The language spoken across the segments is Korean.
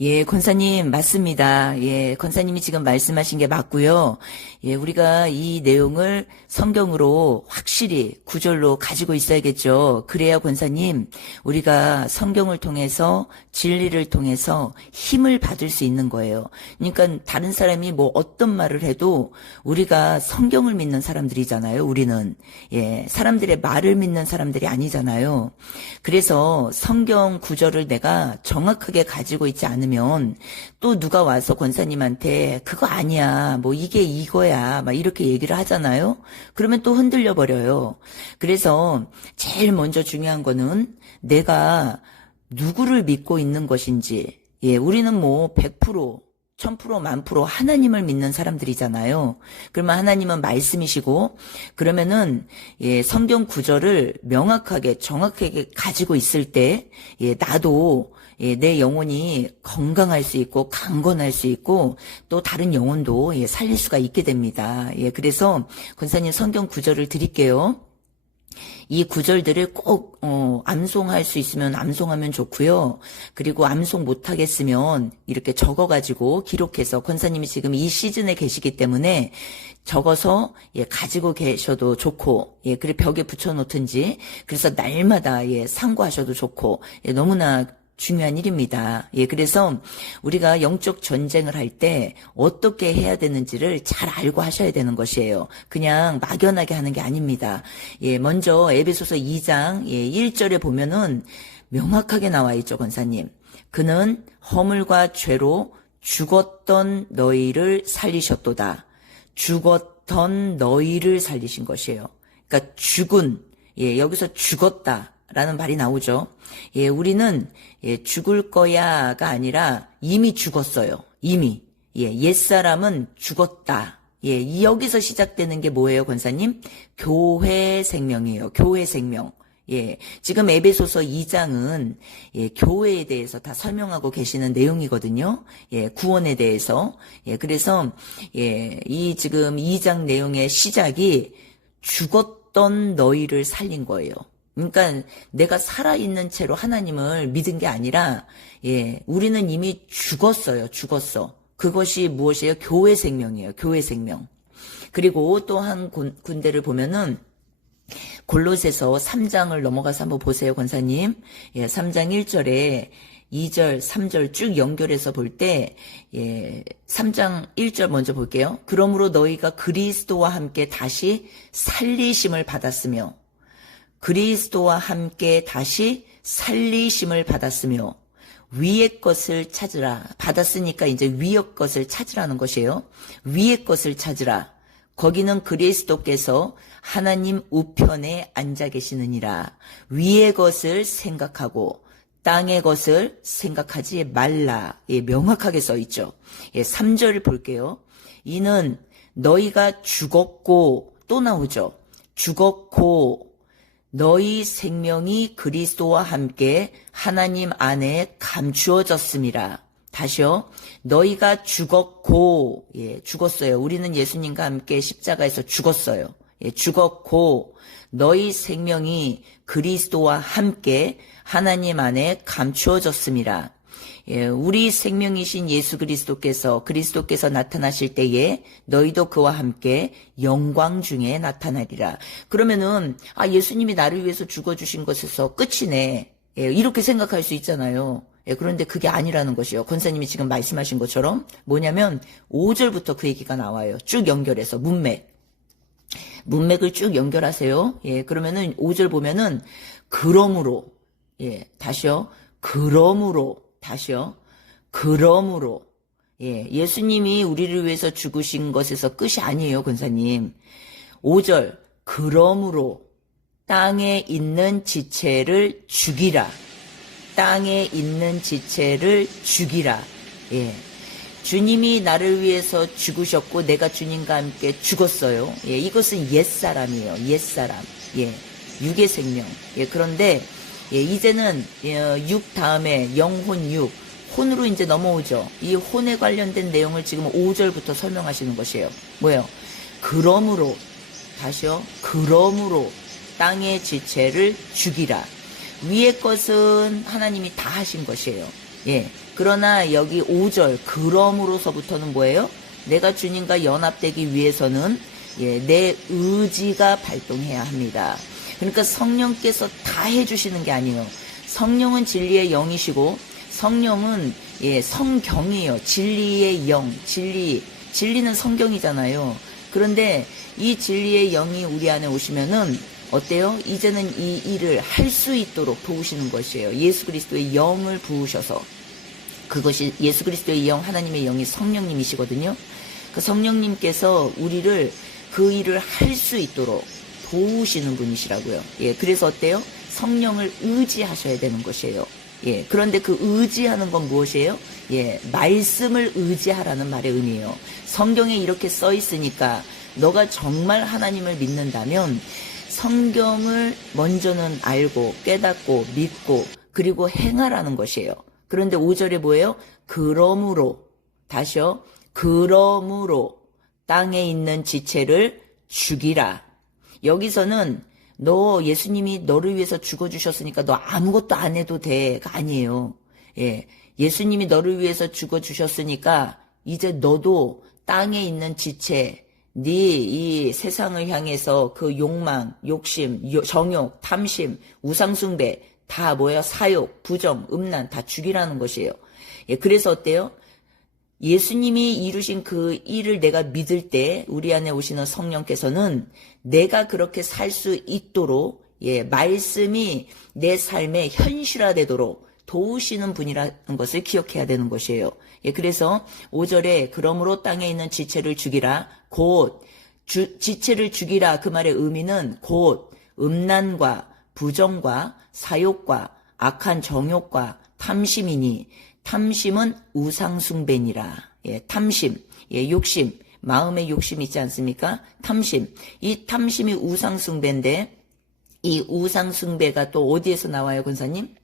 예, 권사님, 맞습니다. 예, 권사님이 지금 말씀하신 게 맞고요. 예, 우리가 이 내용을 성경으로 확실히 구절로 가지고 있어야겠죠. 그래야 권사님, 우리가 성경을 통해서 진리를 통해서 힘을 받을 수 있는 거예요. 그러니까 다른 사람이 뭐 어떤 말을 해도 우리가 성경을 믿는 사람들이잖아요, 우리는. 예, 사람들의 말을 믿는 사람들이 아니잖아요. 그래서 성경 구절을 내가 정확하게 가지고 있지 않으면 또 누가 와서 권사님한테 그거 아니야, 뭐 이게 이거야, 막 이렇게 얘기를 하잖아요. 그러면 또 흔들려 버려요. 그래서 제일 먼저 중요한 거는 내가 누구를 믿고 있는 것인지. 예, 우리는 뭐 100%, 1000%, 1000% 하나님을 믿는 사람들이잖아요. 그러면 하나님은 말씀이시고, 그러면은, 예, 성경 구절을 명확하게, 정확하게 가지고 있을 때, 예, 나도, 예, 내 영혼이 건강할 수 있고, 강건할 수 있고, 또 다른 영혼도, 예, 살릴 수가 있게 됩니다. 예, 그래서, 권사님 성경 구절을 드릴게요. 이 구절들을 꼭 암송할 수 있으면 암송하면 좋고요. 그리고 암송 못하겠으면 이렇게 적어가지고 기록해서 권사님이 지금 이 시즌에 계시기 때문에 적어서 예, 가지고 계셔도 좋고, 예, 그리고 벽에 붙여놓든지, 그래서 날마다 예, 상고하셔도 좋고, 예, 너무나 중요한 일입니다. 예, 그래서 우리가 영적 전쟁을 할 때 어떻게 해야 되는지를 잘 알고 하셔야 되는 것이에요. 그냥 막연하게 하는 게 아닙니다. 예, 먼저 에베소서 2장 예, 1절에 보면은 명확하게 나와 있죠, 권사님. 그는 허물과 죄로 죽었던 너희를 살리셨도다. 죽었던 너희를 살리신 것이에요. 그러니까 죽은, 예, 여기서 죽었다. 라는 말이 나오죠. 예, 우리는 예, 죽을 거야가 아니라 이미 죽었어요. 이미. 예, 옛사람은 죽었다. 예, 여기서 시작되는 게 뭐예요, 권사님? 교회 생명이에요. 교회 생명. 예, 지금 에베소서 2장은 예, 교회에 대해서 다 설명하고 계시는 내용이거든요. 예, 구원에 대해서. 예, 그래서 예, 이 지금 2장 내용의 시작이 죽었던 너희를 살린 거예요. 그러니까 내가 살아있는 채로 하나님을 믿은 게 아니라 예, 우리는 이미 죽었어요. 죽었어. 그것이 무엇이에요? 교회 생명이에요. 교회 생명. 그리고 또 한 군데를 보면은 골로새서 3장을 넘어가서 한번 보세요, 권사님. 예, 3장 1절에 2절, 3절 쭉 연결해서 볼 때, 예, 3장 1절 먼저 볼게요. 그러므로 너희가 그리스도와 함께 다시 살리심을 받았으며, 그리스도와 함께 다시 살리심을 받았으며 위의 것을 찾으라. 받았으니까 이제 위의 것을 찾으라는 것이에요. 위의 것을 찾으라. 거기는 그리스도께서 하나님 우편에 앉아 계시느니라. 위의 것을 생각하고 땅의 것을 생각하지 말라. 예, 명확하게 써 있죠. 예, 3절을 볼게요. 이는 너희가 죽었고, 또 나오죠. 죽었고 너희 생명이 그리스도와 함께 하나님 안에 감추어졌음이라. 다시요. 너희가 죽었고, 예, 죽었어요. 우리는 예수님과 함께 십자가에서 죽었어요. 예, 죽었고, 너희 생명이 그리스도와 함께 하나님 안에 감추어졌음이라. 예, 우리 생명이신 예수 그리스도께서 나타나실 때에 너희도 그와 함께 영광 중에 나타나리라. 그러면은 예수님이 나를 위해서 죽어주신 것에서 끝이네. 예, 이렇게 생각할 수 있잖아요. 예, 그런데 그게 아니라는 것이요. 권사님이 지금 말씀하신 것처럼 뭐냐면 5절부터 그 얘기가 나와요. 쭉 연결해서 문맥을 쭉 연결하세요. 예, 그러면은 5절 보면은 그러므로, 예, 다시요. 그러므로, 예, 예수님이 우리를 위해서 죽으신 것에서 끝이 아니에요, 권사님. 5절, 그러므로 땅에 있는 지체를 죽이라. 땅에 있는 지체를 죽이라. 예. 주님이 나를 위해서 죽으셨고 내가 주님과 함께 죽었어요. 예, 이것은 옛사람이에요. 옛사람. 예. 육의 생명. 예, 그런데 예, 이제는 육 다음에 영혼 육, 혼으로 이제 넘어오죠. 이 혼에 관련된 내용을 지금 5절부터 설명하시는 것이에요. 뭐예요? 그러므로, 다시요. 그러므로 땅의 지체를 죽이라. 위의 것은 하나님이 다 하신 것이에요. 예. 그러나 여기 5절 그러므로서부터는 뭐예요? 내가 주님과 연합되기 위해서는 예, 내 의지가 발동해야 합니다. 그러니까 성령께서 다 해주시는 게 아니에요. 성령은 진리의 영이시고 성령은 예, 성경이에요. 진리의 영, 진리는 성경이잖아요. 그런데 이 진리의 영이 우리 안에 오시면은 어때요? 이제는 이 일을 할 수 있도록 도우시는 것이에요. 예수 그리스도의 영을 부으셔서. 그것이 예수 그리스도의 영, 하나님의 영이 성령님이시거든요. 그 성령님께서 우리를 그 일을 할 수 있도록 도우시는 분이시라고요. 예, 그래서 어때요? 성령을 의지하셔야 되는 것이에요. 예, 그런데 그 의지하는 건 무엇이에요? 예, 말씀을 의지하라는 말의 의미예요. 성경에 이렇게 써 있으니까 너가 정말 하나님을 믿는다면 성경을 먼저는 알고 깨닫고 믿고 그리고 행하라는 것이에요. 그런데 5절에 뭐예요? 그러므로, 다시요. 그러므로 땅에 있는 지체를 죽이라. 여기서는 너 예수님이 너를 위해서 죽어주셨으니까 너 아무것도 안 해도 돼가 아니에요. 예, 예수님이 너를 위해서 죽어주셨으니까 이제 너도 땅에 있는 지체, 네 이 세상을 향해서 그 욕망, 욕심, 정욕, 탐심, 우상숭배 다 뭐예요? 사욕, 부정, 음란 다 죽이라는 것이에요. 예, 그래서 어때요? 예수님이 이루신 그 일을 내가 믿을 때 우리 안에 오시는 성령께서는 내가 그렇게 살 수 있도록 예, 말씀이 내 삶에 현실화되도록 도우시는 분이라는 것을 기억해야 되는 것이에요. 예, 그래서 5절에 그러므로 땅에 있는 지체를 죽이라. 곧 지체를 죽이라. 그 말의 의미는 곧 음란과 부정과 사욕과 악한 정욕과 탐심이니 탐심은 우상숭배니라. 예, 탐심, 예, 욕심, 마음의 욕심 있지 않습니까? 탐심. 이 탐심이 우상숭배인데 이 우상숭배가 또 어디에서 나와요, 권사님?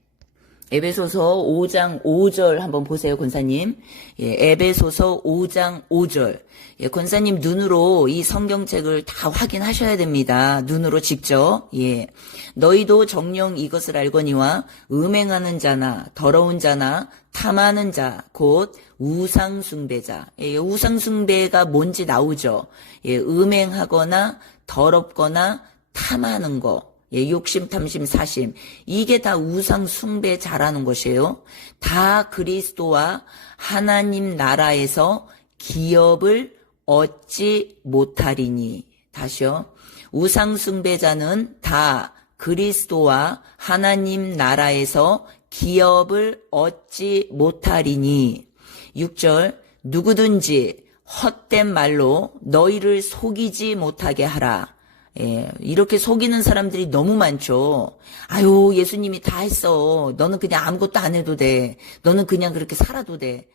에베소서 5장 5절 한번 보세요, 권사님. 예, 에베소서 5장 5절. 예, 권사님 눈으로 이 성경책을 다 확인하셔야 됩니다. 눈으로 직접. 예. 너희도 정녕 이것을 알거니와 음행하는 자나 더러운 자나 탐하는 자 곧 우상숭배자. 예, 우상숭배가 뭔지 나오죠. 예, 음행하거나 더럽거나 탐하는 거. 예, 욕심, 탐심, 사심. 이게 다 우상 숭배자라는 것이에요. 다 그리스도와 하나님 나라에서 기업을 얻지 못하리니. 다시요. 우상 숭배자는 다 그리스도와 하나님 나라에서 기업을 얻지 못하리니. 6절. 누구든지 헛된 말로 너희를 속이지 못하게 하라. 예, 이렇게 속이는 사람들이 너무 많죠. 아유, 예수님이 다 했어. 너는 그냥 아무것도 안 해도 돼. 너는 그냥 그렇게 살아도 돼.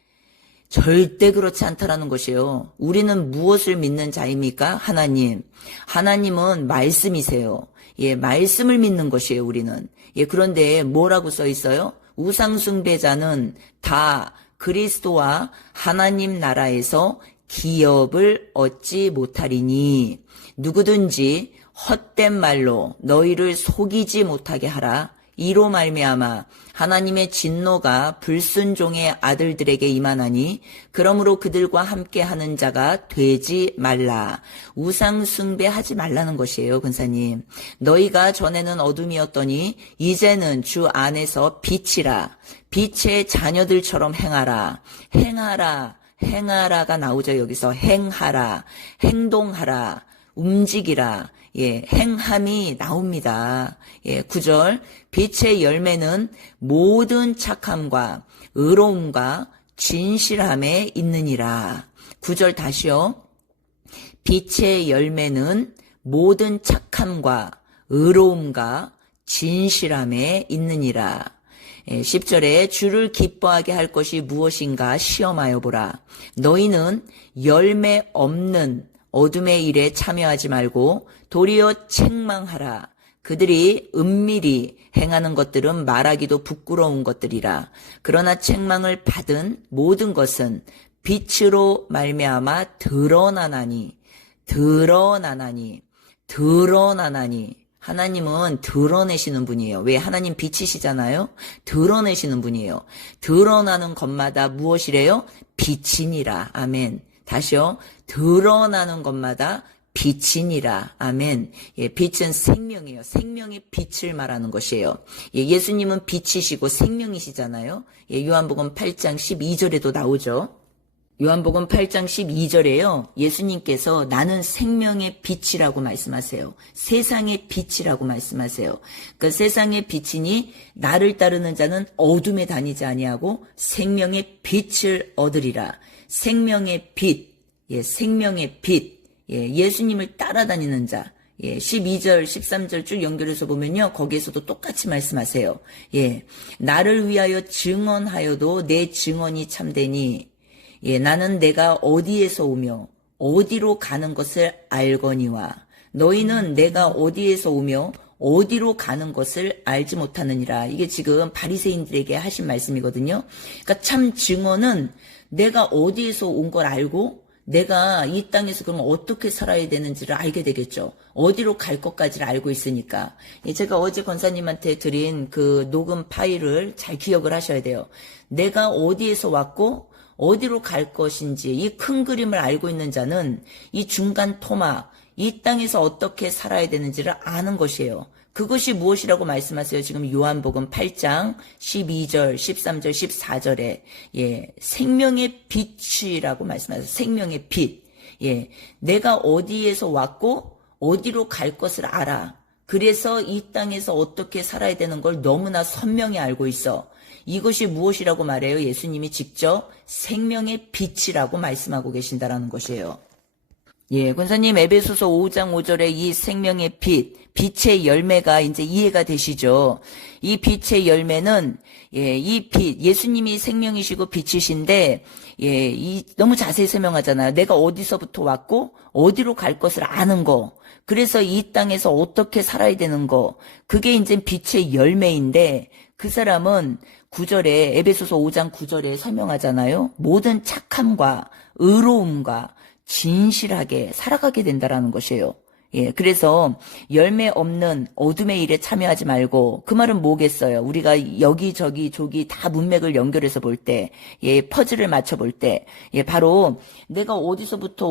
절대 그렇지 않다라는 것이에요. 우리는 무엇을 믿는 자입니까? 하나님. 하나님은 말씀이세요. 예, 말씀을 믿는 것이에요, 우리는. 예, 그런데 뭐라고 써 있어요? 우상숭배자는 다 그리스도와 하나님 나라에서 기업을 얻지 못하리니 누구든지 헛된 말로 너희를 속이지 못하게 하라. 이로 말미암아 하나님의 진노가 불순종의 아들들에게 임하나니 그러므로 그들과 함께 하는 자가 되지 말라. 우상 숭배하지 말라는 것이에요, 권사님. 너희가 전에는 어둠이었더니 이제는 주 안에서 빛이라. 빛의 자녀들처럼 행하라. 행하라가 나오죠. 여기서 행하라, 행동하라, 움직이라. 예, 행함이 나옵니다. 예, 9절. 빛의 열매는 모든 착함과 의로움과 진실함에 있느니라. 9절 다시요. 빛의 열매는 모든 착함과 의로움과 진실함에 있느니라. 10절에 주를 기뻐하게 할 것이 무엇인가 시험하여 보라. 너희는 열매 없는 어둠의 일에 참여하지 말고 도리어 책망하라. 그들이 은밀히 행하는 것들은 말하기도 부끄러운 것들이라. 그러나 책망을 받은 모든 것은 빛으로 말미암아 드러나나니. 하나님은 드러내시는 분이에요. 왜? 하나님 빛이시잖아요. 드러내시는 분이에요. 드러나는 것마다 무엇이래요? 빛이니라. 아멘. 다시요. 드러나는 것마다 빛이니라. 아멘. 예, 빛은 생명이에요. 생명의 빛을 말하는 것이에요. 예, 예수님은 빛이시고 생명이시잖아요. 예, 요한복음 8장 12절에도 나오죠. 요한복음 8장 12절에요. 예수님께서 나는 생명의 빛이라고 말씀하세요. 세상의 빛이라고 말씀하세요. 그 세상의 빛이니 나를 따르는 자는 어둠에 다니지 아니하고 생명의 빛을 얻으리라. 생명의 빛, 예, 생명의 빛, 예, 예수님을 따라다니는 자. 예, 12절, 13절 쭉 연결해서 보면요. 거기에서도 똑같이 말씀하세요. 예, 나를 위하여 증언하여도 내 증언이 참되니 예, 나는 내가 어디에서 오며 어디로 가는 것을 알거니와 너희는 내가 어디에서 오며 어디로 가는 것을 알지 못하느니라. 이게 지금 바리새인들에게 하신 말씀이거든요. 그러니까 참 증언은 내가 어디에서 온 걸 알고 내가 이 땅에서 그러면 어떻게 살아야 되는지를 알게 되겠죠. 어디로 갈 것까지를 알고 있으니까. 제가 어제 권사님한테 드린 그 녹음 파일을 잘 기억을 하셔야 돼요. 내가 어디에서 왔고 어디로 갈 것인지 이 큰 그림을 알고 있는 자는 이 중간 토막, 이 땅에서 어떻게 살아야 되는지를 아는 것이에요. 그것이 무엇이라고 말씀하세요? 지금 요한복음 8장 12절, 13절, 14절에 예, 생명의 빛이라고 말씀하세요. 생명의 빛. 예, 내가 어디에서 왔고 어디로 갈 것을 알아. 그래서 이 땅에서 어떻게 살아야 되는 걸 너무나 선명히 알고 있어. 이것이 무엇이라고 말해요? 예수님이 직접 생명의 빛이라고 말씀하고 계신다라는 것이에요. 예, 권사님 에베소서 5장 5절에 이 생명의 빛, 빛의 열매가 이제 이해가 되시죠? 이 빛의 열매는 예, 이 빛, 예수님이 생명이시고 빛이신데 예, 너무 자세히 설명하잖아요. 내가 어디서부터 왔고 어디로 갈 것을 아는 거. 그래서 이 땅에서 어떻게 살아야 되는 거. 그게 이제 빛의 열매인데 그 사람은 9절에 에베소서 5장 9절에 설명하잖아요. 모든 착함과 의로움과 진실하게 살아가게 된다라는 것이에요. 예, 그래서 열매 없는 어둠의 일에 참여하지 말고 그 말은 뭐겠어요? 우리가 여기저기 저기 다 문맥을 연결해서 볼 때, 예, 퍼즐을 맞춰 볼 때, 예, 바로 내가 어디서부터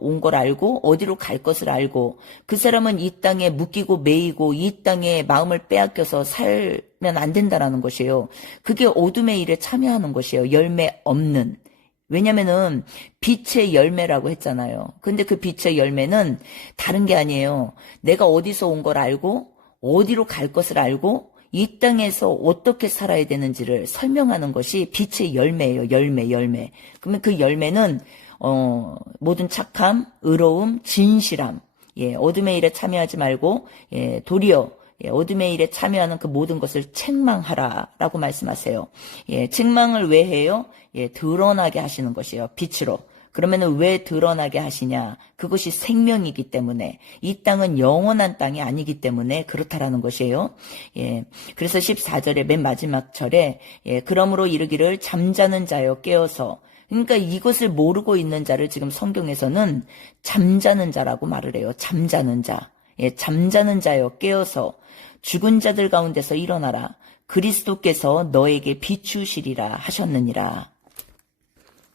온 걸 알고 어디로 갈 것을 알고 그 사람은 이 땅에 묶이고 매이고 이 땅에 마음을 빼앗겨서 살면 안 된다라는 것이에요. 그게 어둠의 일에 참여하는 것이에요. 열매 없는. 왜냐면은 빛의 열매라고 했잖아요. 근데 그 빛의 열매는 다른 게 아니에요. 내가 어디서 온 걸 알고 어디로 갈 것을 알고 이 땅에서 어떻게 살아야 되는지를 설명하는 것이 빛의 열매예요. 열매. 그러면 그 열매는 모든 착함, 의로움, 진실함. 예, 어둠의 일에 참여하지 말고 예, 도리어 예, 어둠의 일에 참여하는 그 모든 것을 책망하라라고 말씀하세요. 예, 책망을 왜 해요? 예, 드러나게 하시는 것이에요. 빛으로. 그러면은 왜 드러나게 하시냐? 그것이 생명이기 때문에 이 땅은 영원한 땅이 아니기 때문에 그렇다라는 것이에요. 예, 그래서 14절의 맨 마지막 절에 예, 그러므로 이르기를 잠자는 자여 깨어서 그러니까 이것을 모르고 있는 자를 지금 성경에서는 잠자는 자라고 말을 해요. 잠자는 자. 예, 잠자는 자여 깨어서 죽은 자들 가운데서 일어나라. 그리스도께서 너에게 비추시리라 하셨느니라.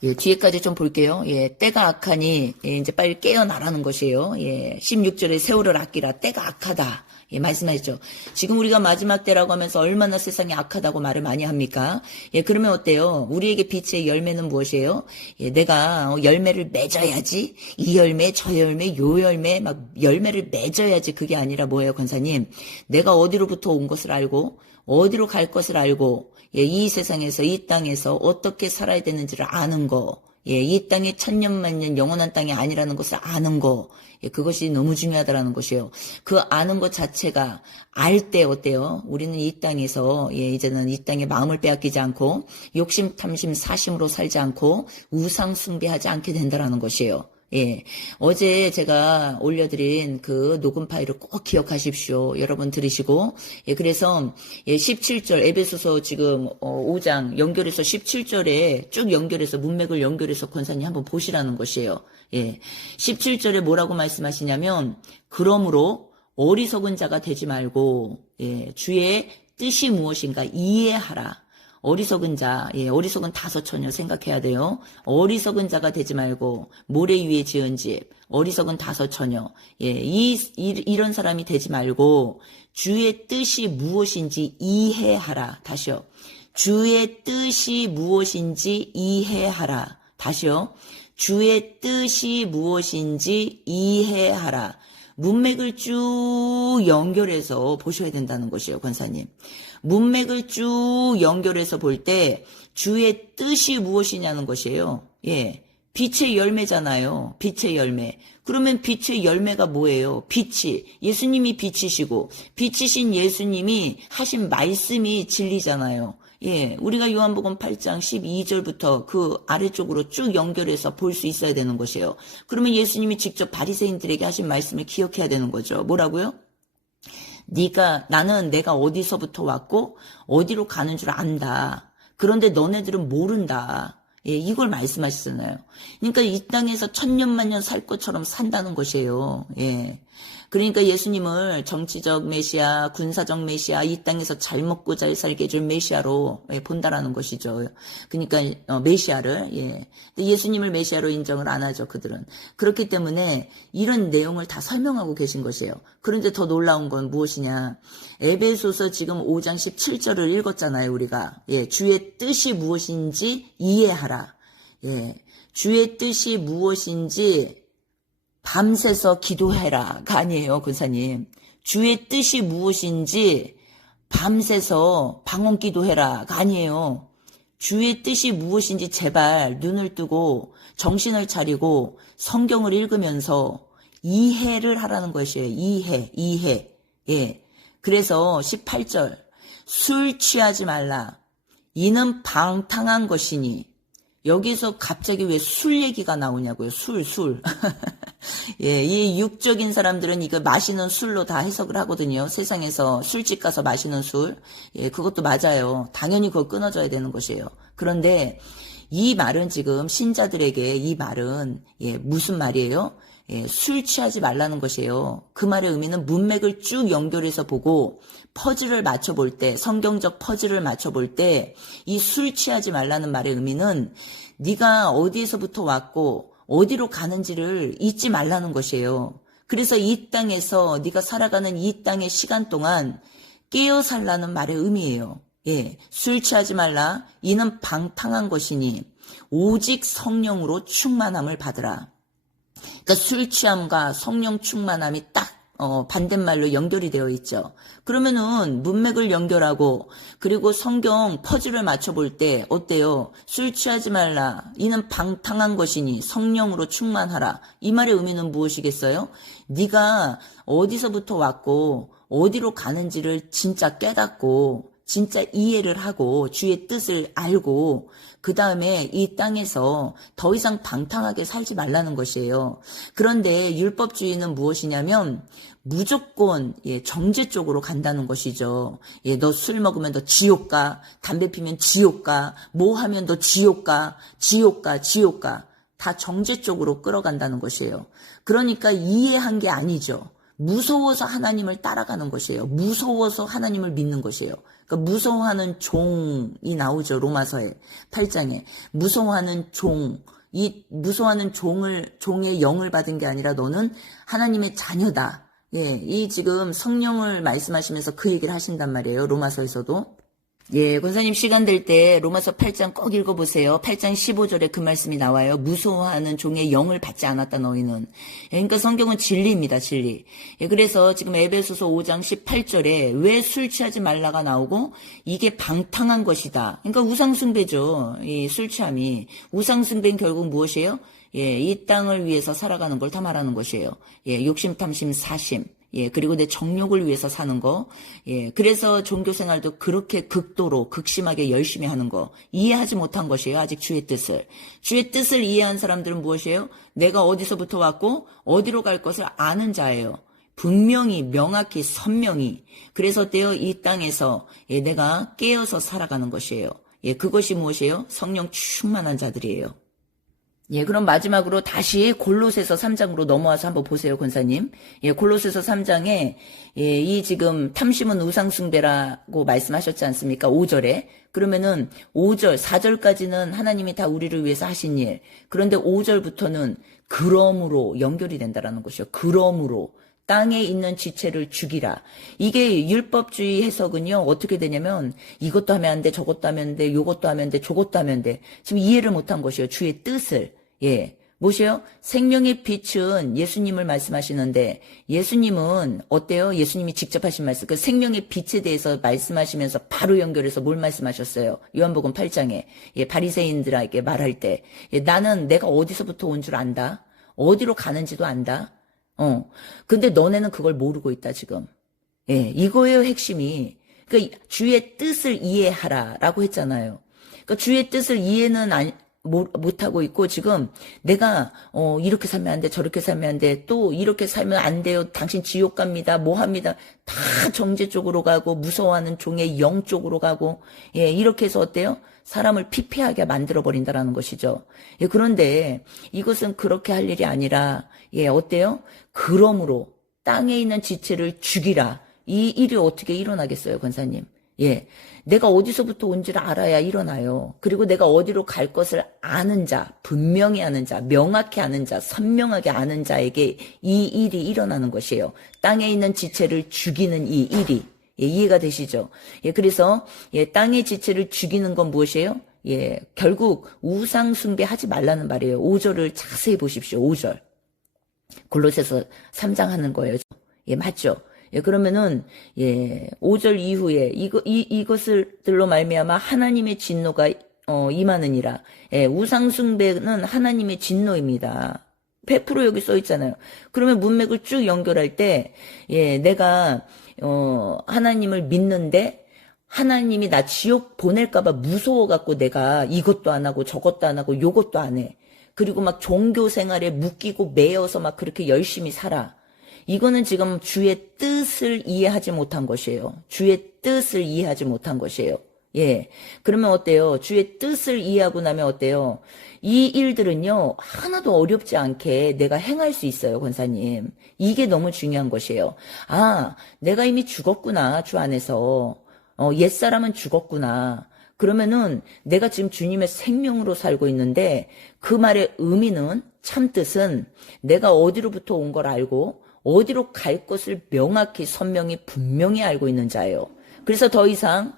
예, 뒤에까지 좀 볼게요. 예, 때가 악하니 예, 이제 빨리 깨어나라는 것이에요. 예, 16절에 세월을 아끼라. 때가 악하다. 예, 말씀하셨죠. 지금 우리가 마지막 때라고 하면서 얼마나 세상이 악하다고 말을 많이 합니까? 예, 그러면 어때요? 우리에게 빛의 열매는 무엇이에요? 예, 내가 열매를 맺어야지. 이 열매, 저 열매, 요 열매, 막 열매를 맺어야지. 그게 아니라 뭐예요, 권사님? 내가 어디로부터 온 것을 알고, 어디로 갈 것을 알고, 예, 이 세상에서, 이 땅에서 어떻게 살아야 되는지를 아는 거. 예, 이 땅이 천년만년 영원한 땅이 아니라는 것을 아는 거. 예, 그것이 너무 중요하다라는 것이에요. 그 아는 것 자체가 알 때 어때요? 우리는 이 땅에서 예, 이제는 이 땅에 마음을 빼앗기지 않고 욕심, 탐심, 사심으로 살지 않고 우상 숭배하지 않게 된다라는 것이에요. 예. 어제 제가 올려드린 그 녹음 파일을 꼭 기억하십시오. 여러분 들으시고. 예, 그래서, 예, 17절, 에베소서 지금, 5장 연결해서 17절에 쭉 연결해서, 문맥을 연결해서 권사님 한번 보시라는 것이에요. 예. 17절에 뭐라고 말씀하시냐면, 그러므로 어리석은 자가 되지 말고, 예, 주의 뜻이 무엇인가 이해하라. 어리석은 자, 예, 어리석은 다섯 처녀 생각해야 돼요. 어리석은 자가 되지 말고, 모래 위에 지은 집, 어리석은 다섯 처녀, 예, 이런 사람이 되지 말고, 주의 뜻이 무엇인지 이해하라. 다시요. 주의 뜻이 무엇인지 이해하라. 다시요. 주의 뜻이 무엇인지 이해하라. 문맥을 쭉 연결해서 보셔야 된다는 것이에요, 권사님. 문맥을 쭉 연결해서 볼 때 주의 뜻이 무엇이냐는 것이에요. 예. 빛의 열매잖아요. 빛의 열매. 그러면 빛의 열매가 뭐예요? 빛이. 예수님이 빛이시고, 빛이신 예수님이 하신 말씀이 진리잖아요. 예, 우리가 요한복음 8장 12절부터 그 아래쪽으로 쭉 연결해서 볼 수 있어야 되는 것이에요. 그러면 예수님이 직접 바리새인들에게 하신 말씀을 기억해야 되는 거죠. 뭐라고요? 나는 내가 어디서부터 왔고 어디로 가는 줄 안다. 그런데 너네들은 모른다. 예, 이걸 말씀하시잖아요. 그러니까 이 땅에서 천년만년 살 것처럼 산다는 것이에요. 예. 그러니까 예수님을 정치적 메시아, 군사적 메시아, 이 땅에서 잘 먹고 잘 살게 해줄 메시아로 본다라는 것이죠. 그러니까 메시아를, 예. 예수님을 메시아로 인정을 안 하죠, 그들은. 그렇기 때문에 이런 내용을 다 설명하고 계신 것이에요. 그런데 더 놀라운 건 무엇이냐. 에베소서 지금 5장 17절을 읽었잖아요, 우리가. 예, 주의 뜻이 무엇인지 이해하라. 예, 주의 뜻이 무엇인지 밤새서 기도해라가 아니에요, 권사님. 주의 뜻이 무엇인지 밤새서 방언 기도해라가 아니에요. 주의 뜻이 무엇인지 제발 눈을 뜨고 정신을 차리고 성경을 읽으면서 이해를 하라는 것이에요. 이해. 예. 그래서 18절. 술 취하지 말라. 이는 방탕한 것이니. 여기서 갑자기 왜 술 얘기가 나오냐고요. 술. 예, 이 육적인 사람들은 이거 마시는 술로 다 해석을 하거든요. 세상에서 술집 가서 마시는 술. 예, 그것도 맞아요. 당연히 그거 끊어져야 되는 것이에요. 그런데 이 말은 지금 신자들에게 이 말은 예, 무슨 말이에요? 예, 술 취하지 말라는 것이에요. 그 말의 의미는 문맥을 쭉 연결해서 보고 퍼즐을 맞춰볼 때, 성경적 퍼즐을 맞춰볼 때 이 술 취하지 말라는 말의 의미는 네가 어디에서부터 왔고 어디로 가는지를 잊지 말라는 것이에요. 그래서 이 땅에서 네가 살아가는 이 땅의 시간 동안 깨어 살라는 말의 의미예요. 예, 술 취하지 말라. 이는 방탕한 것이니 오직 성령으로 충만함을 받으라. 그러니까 술 취함과 성령 충만함이 딱 반대말로 연결이 되어 있죠. 그러면은 문맥을 연결하고 그리고 성경 퍼즐을 맞춰볼 때 어때요? 술 취하지 말라. 이는 방탕한 것이니 성령으로 충만하라. 이 말의 의미는 무엇이겠어요? 네가 어디서부터 왔고 어디로 가는지를 진짜 깨닫고 진짜 이해를 하고 주의 뜻을 알고 그 다음에 이 땅에서 더 이상 방탕하게 살지 말라는 것이에요. 그런데 율법주의는 무엇이냐면 무조건 정죄 쪽으로 간다는 것이죠. 너 술 먹으면 너 지옥 가, 담배 피면 지옥 가, 뭐 하면 너 지옥 가, 지옥 가. 다 정죄 쪽으로 끌어간다는 것이에요. 그러니까 이해한 게 아니죠. 무서워서 하나님을 따라가는 것이에요. 무서워서 하나님을 믿는 것이에요. 그러니까 무서워하는 종이 나오죠. 로마서에 8장에. 무서워하는 종. 이 무서워하는 종의 영을 받은 게 아니라 너는 하나님의 자녀다. 예, 이 지금 성령을 말씀하시면서 그 얘기를 하신단 말이에요. 로마서에서도. 예, 권사님 시간 될 때 로마서 8장 꼭 읽어보세요. 8장 15절에 그 말씀이 나와요. 무서워하는 종의 영을 받지 않았다 너희는. 예, 그러니까 성경은 진리입니다. 진리. 예, 그래서 지금 에베소서 5장 18절에 왜 술 취하지 말라가 나오고 이게 방탕한 것이다. 그러니까 우상숭배죠. 이 술 취함이. 우상숭배는 결국 무엇이에요? 예, 이 땅을 위해서 살아가는 걸 다 말하는 것이에요. 예, 욕심, 탐심, 사심. 예, 그리고 내 정욕을 위해서 사는 거. 예, 그래서 종교 생활도 그렇게 극도로, 극심하게 열심히 하는 거. 이해하지 못한 것이에요. 아직 주의 뜻을. 주의 뜻을 이해한 사람들은 무엇이에요? 내가 어디서부터 왔고, 어디로 갈 것을 아는 자예요. 분명히, 명확히, 선명히. 그래서 어때요? 이 땅에서, 예, 내가 깨어서 살아가는 것이에요. 예, 그것이 무엇이에요? 성령 충만한 자들이에요. 예, 그럼 마지막으로 다시 골로새서 3장으로 넘어와서 한번 보세요, 권사님. 예, 골로새서 3장에 예, 이 지금 탐심은 우상숭배라고 말씀하셨지 않습니까? 5절에. 그러면은 5절, 4절까지는 하나님이 다 우리를 위해서 하신 일. 그런데 5절부터는 그러므로 연결이 된다라는 것이요. 그러므로 땅에 있는 지체를 죽이라. 이게 율법주의 해석은요, 어떻게 되냐면, 이것도 하면 안 돼, 저것도 하면 안 돼, 요것도 하면 안 돼, 저것도 하면 안 돼. 지금 이해를 못한 것이요. 주의 뜻을. 예. 뭐시요? 생명의 빛은 예수님을 말씀하시는데, 예수님은 어때요? 예수님이 직접 하신 말씀. 그 생명의 빛에 대해서 말씀하시면서 바로 연결해서 뭘 말씀하셨어요? 요한복음 8장에. 예, 바리새인들에게 말할 때. 예, 나는 내가 어디서부터 온 줄 안다? 어디로 가는지도 안다? 근데 너네는 그걸 모르고 있다, 지금. 예, 이거예요, 핵심이. 그러니까 주의 뜻을 이해하라라고 했잖아요. 그러니까 주의 뜻을 이해는 못하고 있고, 지금 내가, 이렇게 살면 안 돼, 저렇게 살면 안 돼, 또 이렇게 살면 안 돼요, 당신 지옥 갑니다, 뭐 합니다. 다 정죄 쪽으로 가고, 무서워하는 종의 영 쪽으로 가고, 예, 이렇게 해서 어때요? 사람을 피폐하게 만들어버린다라는 것이죠. 예, 그런데 이것은 그렇게 할 일이 아니라, 예, 어때요? 그러므로 땅에 있는 지체를 죽이라. 이 일이 어떻게 일어나겠어요, 권사님? 예. 내가 어디서부터 온지를 알아야 일어나요. 그리고 내가 어디로 갈 것을 아는 자, 분명히 아는 자, 명확히 아는 자, 선명하게 아는 자에게 이 일이 일어나는 것이에요. 땅에 있는 지체를 죽이는 이 일이. 예, 이해가 되시죠? 예, 그래서, 예, 땅의 지체를 죽이는 건 무엇이에요? 예, 결국 우상숭배하지 말라는 말이에요. 5절을 자세히 보십시오. 5절. 골로새서 3장 하는 거예요. 예, 맞죠? 예, 그러면은, 예, 5절 이후에, 이것들로 말미암아 하나님의 진노가, 임하느니라. 예, 우상숭배는 하나님의 진노입니다. 100% 여기 써 있잖아요. 그러면 문맥을 쭉 연결할 때, 예, 내가, 하나님을 믿는데, 하나님이 나 지옥 보낼까봐 무서워갖고 내가 이것도 안 하고 저것도 안 하고 요것도 안 해. 그리고 막 종교 생활에 묶이고 매여서 막 그렇게 열심히 살아. 이거는 지금 주의 뜻을 이해하지 못한 것이에요. 주의 뜻을 이해하지 못한 것이에요. 예. 그러면 어때요? 주의 뜻을 이해하고 나면 어때요? 이 일들은요, 하나도 어렵지 않게 내가 행할 수 있어요, 권사님. 이게 너무 중요한 것이에요. 아, 내가 이미 죽었구나, 주 안에서. 옛사람은 죽었구나. 그러면은 내가 지금 주님의 생명으로 살고 있는데 그 말의 의미는 참뜻은 내가 어디로부터 온 걸 알고 어디로 갈 것을 명확히 선명히 분명히 알고 있는 자예요. 그래서 더 이상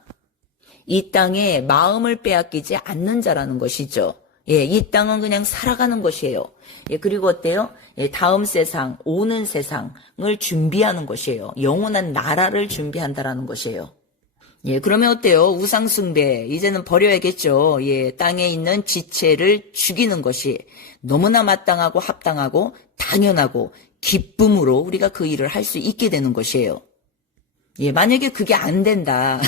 이 땅에 마음을 빼앗기지 않는 자라는 것이죠. 예, 이 땅은 그냥 살아가는 것이에요. 예, 그리고 어때요? 예, 다음 세상, 오는 세상을 준비하는 것이에요. 영원한 나라를 준비한다라는 것이에요. 예, 그러면 어때요? 우상숭배, 이제는 버려야겠죠. 예, 땅에 있는 지체를 죽이는 것이 너무나 마땅하고 합당하고 당연하고 기쁨으로 우리가 그 일을 할 수 있게 되는 것이에요. 예, 만약에 그게 안 된다.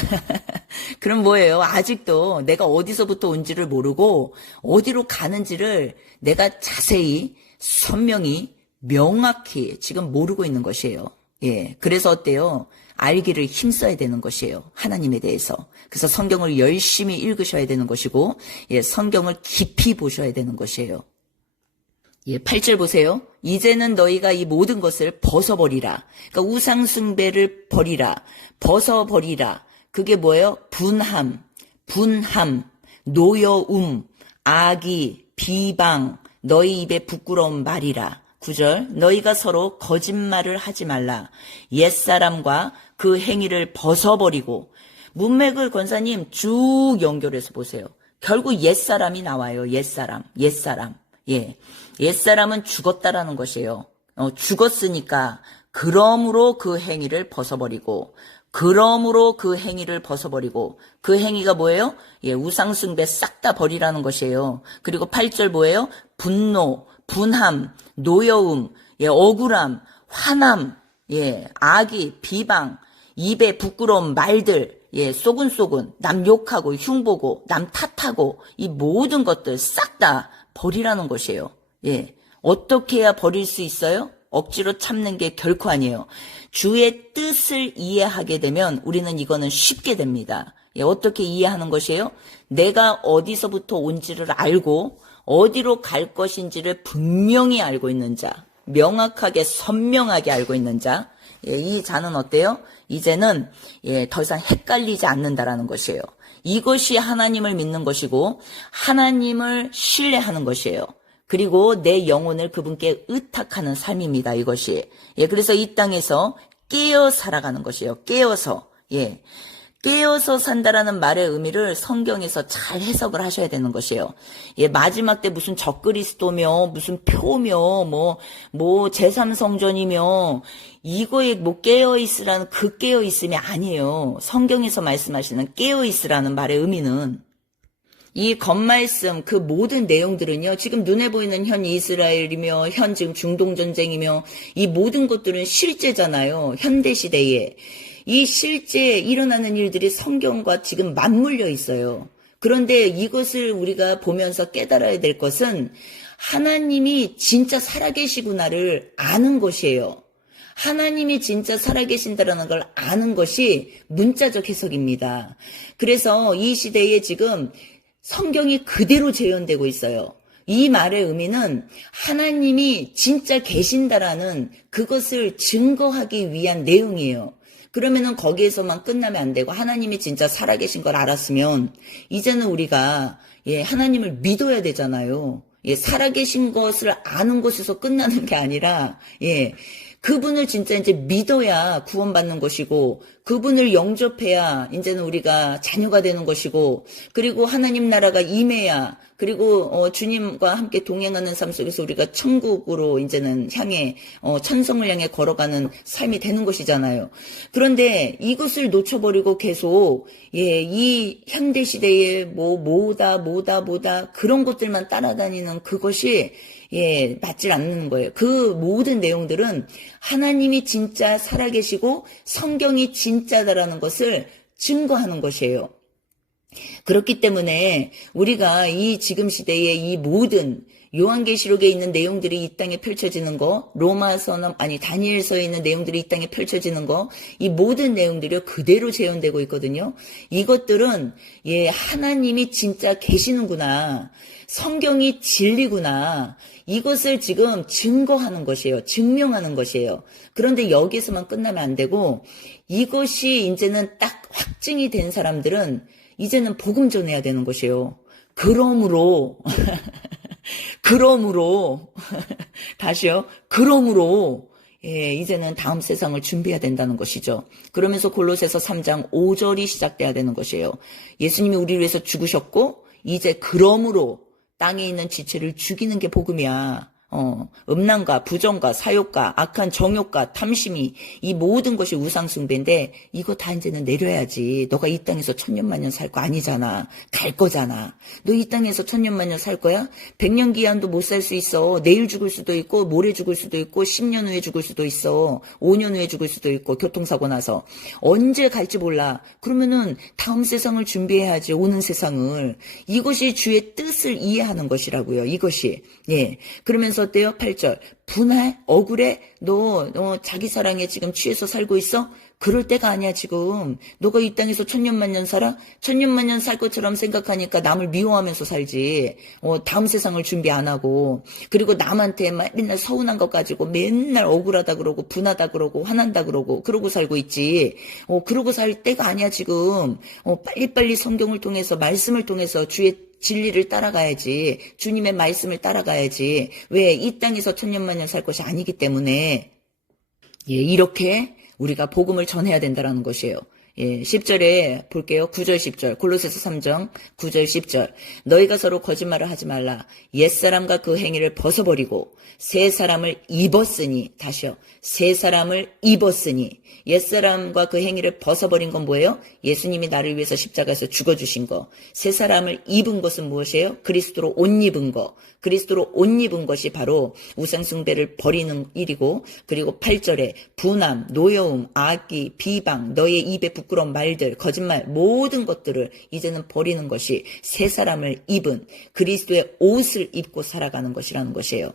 그럼 뭐예요? 아직도 내가 어디서부터 온지를 모르고 어디로 가는지를 내가 자세히, 선명히, 명확히 지금 모르고 있는 것이에요. 예, 그래서 어때요? 알기를 힘써야 되는 것이에요. 하나님에 대해서. 그래서 성경을 열심히 읽으셔야 되는 것이고, 예, 성경을 깊이 보셔야 되는 것이에요. 예, 8절 보세요. 이제는 너희가 이 모든 것을 벗어버리라. 그러니까 우상숭배를 버리라. 벗어버리라. 그게 뭐예요? 분함, 노여움, 악의, 비방, 너희 입에 부끄러운 말이라. 9절 너희가 서로 거짓말을 하지 말라. 옛사람과 그 행위를 벗어버리고. 문맥을 권사님 쭉 연결해서 보세요. 결국 옛사람이 나와요. 옛사람. 예, 옛사람은 죽었다라는 것이에요. 죽었으니까 그러므로 그 행위를 벗어버리고 그 행위가 뭐예요? 예, 우상숭배 싹 다 버리라는 것이에요. 그리고 8절 뭐예요? 분노, 분함, 노여움, 예, 억울함, 화남, 예, 악의, 비방, 입에 부끄러운 말들, 예, 쏘근쏘근, 남 욕하고, 흉보고, 남 탓하고, 이 모든 것들 싹 다 버리라는 것이에요. 예, 어떻게 해야 버릴 수 있어요? 억지로 참는 게 결코 아니에요. 주의 뜻을 이해하게 되면 우리는 이거는 쉽게 됩니다. 예, 어떻게 이해하는 것이에요? 내가 어디서부터 온지를 알고 어디로 갈 것인지를 분명히 알고 있는 자, 명확하게 선명하게 알고 있는 자, 이 자는 어때요? 이제는 더 이상 헷갈리지 않는다라는 것이에요. 이것이 하나님을 믿는 것이고 하나님을 신뢰하는 것이에요. 그리고 내 영혼을 그분께 의탁하는 삶입니다. 이것이. 그래서 이 땅에서 깨어 살아가는 것이에요. 깨어서. 깨어서 산다라는 말의 의미를 성경에서 잘 해석을 하셔야 되는 것이에요. 마지막 때 무슨 적그리스도며 무슨 표며 뭐 제3성전이며 이거에 뭐 깨어있으라는 그 깨어있음이 아니에요. 성경에서 말씀하시는 깨어있으라는 말의 의미는 이 겉말씀 그 모든 내용들은요. 지금 눈에 보이는 현 이스라엘이며 현 지금 중동전쟁이며 이 모든 것들은 실제잖아요. 현대시대에. 이 실제 일어나는 일들이 성경과 지금 맞물려 있어요. 그런데 이것을 우리가 보면서 깨달아야 될 것은 하나님이 진짜 살아계시구나를 아는 것이에요. 하나님이 진짜 살아계신다라는 걸 아는 것이 문자적 해석입니다. 그래서 이 시대에 지금 성경이 그대로 재현되고 있어요. 이 말의 의미는 하나님이 진짜 계신다라는 그것을 증거하기 위한 내용이에요. 그러면은 거기에서만 끝나면 안 되고 하나님이 진짜 살아계신 걸 알았으면 이제는 우리가 하나님을 믿어야 되잖아요. 살아계신 것을 아는 것에서 끝나는 게 아니라 그분을 진짜 이제 믿어야 구원받는 것이고 그분을 영접해야 이제는 우리가 자녀가 되는 것이고 그리고 하나님 나라가 임해야 그리고 주님과 함께 동행하는 삶 속에서 우리가 천국으로 이제는 향해 천성을 향해 걸어가는 삶이 되는 것이잖아요. 그런데 이것을 놓쳐버리고 계속 이 현대 시대에 뭐다 그런 것들만 따라다니는 그것이 맞질 않는 거예요. 그 모든 내용들은 하나님이 진짜 살아계시고 성경이 진짜다라는 것을 증거하는 것이에요. 그렇기 때문에 우리가 이 지금 시대에 이 모든 요한계시록에 있는 내용들이 이 땅에 펼쳐지는 거, 다니엘서에 있는 내용들이 이 땅에 펼쳐지는 거, 이 모든 내용들이 그대로 재현되고 있거든요. 이것들은 하나님이 진짜 계시는구나. 성경이 진리구나. 이것을 지금 증거하는 것이에요. 증명하는 것이에요. 그런데 여기서만 끝나면 안 되고 이것이 이제는 딱 확증이 된 사람들은 이제는 복음 전해야 되는 것이에요. 그러므로 다시요. 그러므로 이제는 다음 세상을 준비해야 된다는 것이죠. 그러면서 골로새서 3장 5절이 시작돼야 되는 것이에요. 예수님이 우리를 위해서 죽으셨고 이제 그러므로 땅에 있는 지체를 죽이는 게 복음이야. 음란과 부정과 사욕과 악한 정욕과 탐심이 이 모든 것이 우상숭배인데 이거 다 이제는 내려야지. 너가 이 땅에서 천년만년 살 거 아니잖아. 갈 거잖아. 너 이 땅에서 천년만년 살 거야? 100년 기한도 못 살 수 있어. 내일 죽을 수도 있고 모레 죽을 수도 있고 10년 후에 죽을 수도 있어. 5년 후에 죽을 수도 있고 교통사고 나서. 언제 갈지 몰라. 그러면은 다음 세상을 준비해야지. 오는 세상을. 이것이 주의 뜻을 이해하는 것이라고요. 이것이. 그러면서 어때요? 8절. 분해? 억울해? 너 자기 사랑에 지금 취해서 살고 있어? 그럴 때가 아니야 지금. 너가 이 땅에서 천년만년 살아? 천년만년 살 것처럼 생각하니까 남을 미워하면서 살지. 다음 세상을 준비 안 하고. 그리고 남한테 맨날 서운한 것 가지고 맨날 억울하다 그러고 분하다 그러고 화난다 그러고 살고 있지. 그러고 살 때가 아니야 지금. 빨리빨리 성경을 통해서 말씀을 통해서 주의 진리를 따라가야지. 주님의 말씀을 따라가야지. 왜? 이 땅에서 천년만년 살 것이 아니기 때문에 이렇게 우리가 복음을 전해야 된다는 것이에요. 10절에 볼게요. 9절 10절 골로새서 3장 9절 10절 너희가 서로 거짓말을 하지 말라. 옛사람과 그 행위를 벗어버리고 새 사람을 입었으니 다시요. 새 사람을 입었으니 옛사람과 그 행위를 벗어버린 건 뭐예요? 예수님이 나를 위해서 십자가에서 죽어주신 거. 새 사람을 입은 것은 무엇이에요? 그리스도로 옷 입은 거. 그리스도로 옷 입은 것이 바로 우상숭배를 버리는 일이고 그리고 8절에 분함, 노여움, 악의, 비방, 너의 입에 부끄러운 말들, 거짓말 모든 것들을 이제는 버리는 것이 새 사람을 입은 그리스도의 옷을 입고 살아가는 것이라는 것이에요.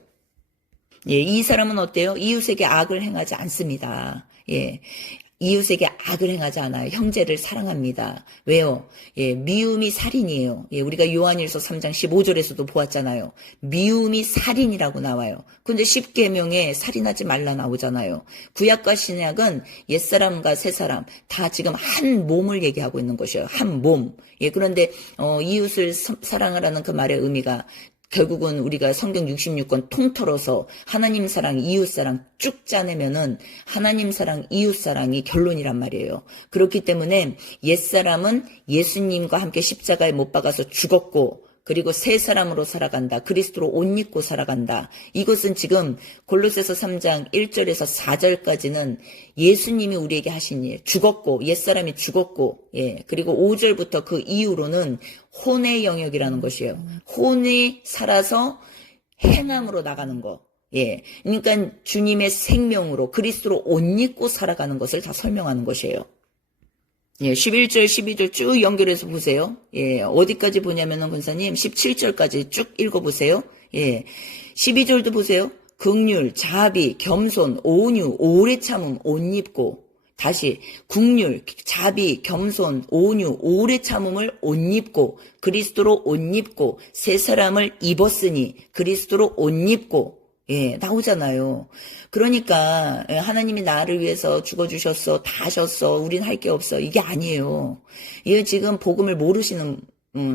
이 사람은 어때요? 이웃에게 악을 행하지 않습니다. 이웃에게 악을 행하지 않아요. 형제를 사랑합니다. 왜요? 예, 미움이 살인이에요. 예, 우리가 요한일서 3장 15절에서도 보았잖아요. 미움이 살인이라고 나와요. 근데 10계명에 살인하지 말라 나오잖아요. 구약과 신약은 옛사람과 새사람 다 지금 한 몸을 얘기하고 있는 것이에요. 한 몸. 예, 그런데 이웃을 사랑하라는 그 말의 의미가 결국은 우리가 성경 66권 통틀어서 하나님 사랑, 이웃 사랑 쭉 짜내면은 하나님 사랑, 이웃 사랑이 결론이란 말이에요. 그렇기 때문에 옛사람은 예수님과 함께 십자가에 못 박아서 죽었고, 그리고 새 사람으로 살아간다. 그리스도로 옷 입고 살아간다. 이것은 지금 골로새서 3장 1절에서 4절까지는 예수님이 우리에게 하신 일, 죽었고, 옛사람이 죽었고, 예. 그리고 5절부터 그 이후로는 혼의 영역이라는 것이에요. 혼이 살아서 행함으로 나가는 거. 예. 그러니까 주님의 생명으로 그리스도로 옷 입고 살아가는 것을 다 설명하는 것이에요. 예, 11절, 12절 쭉 연결해서 보세요. 예, 어디까지 보냐면은 권사님 17절까지 쭉 읽어보세요. 예, 12절도 보세요. 긍휼, 자비, 겸손, 온유, 오래 참음, 옷 입고. 다시 긍휼, 자비, 겸손, 온유, 오래 참음을 옷 입고 그리스도로 옷 입고 새 사람을 입었으니 그리스도로 옷 입고. 예, 나오잖아요. 그러니까 하나님이 나를 위해서 죽어주셨어, 다 하셨어, 우린 할 게 없어. 이게 아니에요. 예, 지금 복음을 모르시는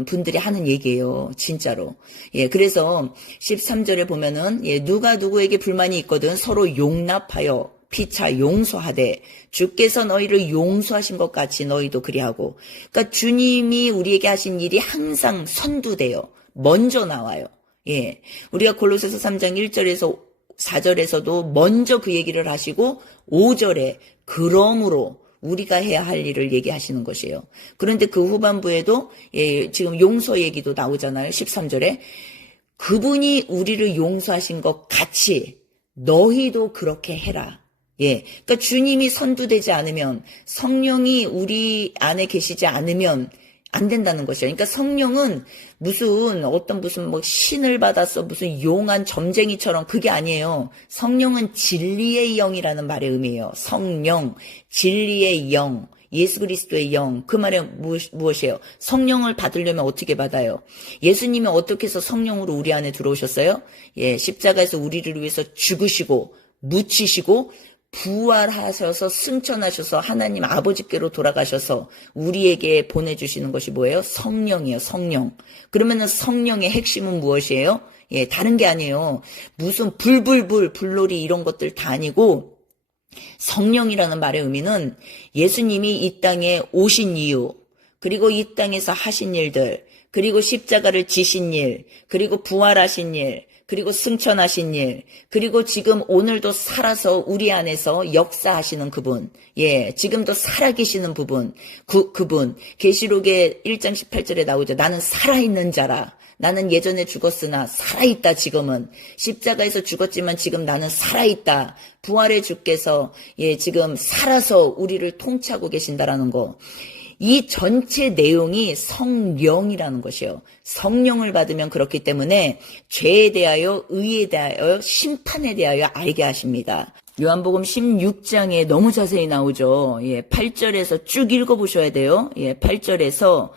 분들이 하는 얘기예요. 진짜로. 예, 그래서 13절에 보면은 예, 누가 누구에게 불만이 있거든 서로 용납하여 피차 용서하되 주께서 너희를 용서하신 것 같이 너희도 그리하고. 그러니까 주님이 우리에게 하신 일이 항상 선두돼요. 먼저 나와요. 예. 우리가 골로새서 3장 1절에서 4절에서도 먼저 그 얘기를 하시고 5절에 그러므로 우리가 해야 할 일을 얘기하시는 것이에요. 그런데 그 후반부에도 예, 지금 용서 얘기도 나오잖아요. 13절에 그분이 우리를 용서하신 것 같이 너희도 그렇게 해라. 예. 그러니까 주님이 선두되지 않으면 성령이 우리 안에 계시지 않으면 안 된다는 것이에요. 그러니까 성령은 무슨 뭐 신을 받았어 무슨 용한 점쟁이처럼 그게 아니에요. 성령은 진리의 영이라는 말의 의미예요. 성령, 진리의 영, 예수 그리스도의 영. 그 말은 무엇이에요? 성령을 받으려면 어떻게 받아요? 예수님이 어떻게 해서 성령으로 우리 안에 들어오셨어요? 예, 십자가에서 우리를 위해서 죽으시고 묻히시고 부활하셔서 승천하셔서 하나님 아버지께로 돌아가셔서 우리에게 보내주시는 것이 뭐예요? 성령이에요. 성령. 그러면은 성령의 핵심은 무엇이에요? 예, 다른 게 아니에요. 무슨 불놀이 이런 것들 다 아니고 성령이라는 말의 의미는 예수님이 이 땅에 오신 이유, 그리고 이 땅에서 하신 일들, 그리고 십자가를 지신 일, 그리고 부활하신 일, 그리고 승천하신 일, 그리고 지금 오늘도 살아서 우리 안에서 역사하시는 그분, 예, 지금도 살아계시는 부분, 그분, 계시록의 1장 18절에 나오죠. 나는 살아있는 자라. 나는 예전에 죽었으나 살아있다 지금은. 십자가에서 죽었지만 지금 나는 살아있다. 부활의 주께서 예, 지금 살아서 우리를 통치하고 계신다라는 거. 이 전체 내용이 성령이라는 것이에요. 성령을 받으면 그렇기 때문에 죄에 대하여, 의에 대하여, 심판에 대하여 알게 하십니다. 요한복음 16장에 너무 자세히 나오죠. 예, 8절에서 쭉 읽어보셔야 돼요. 예, 8절에서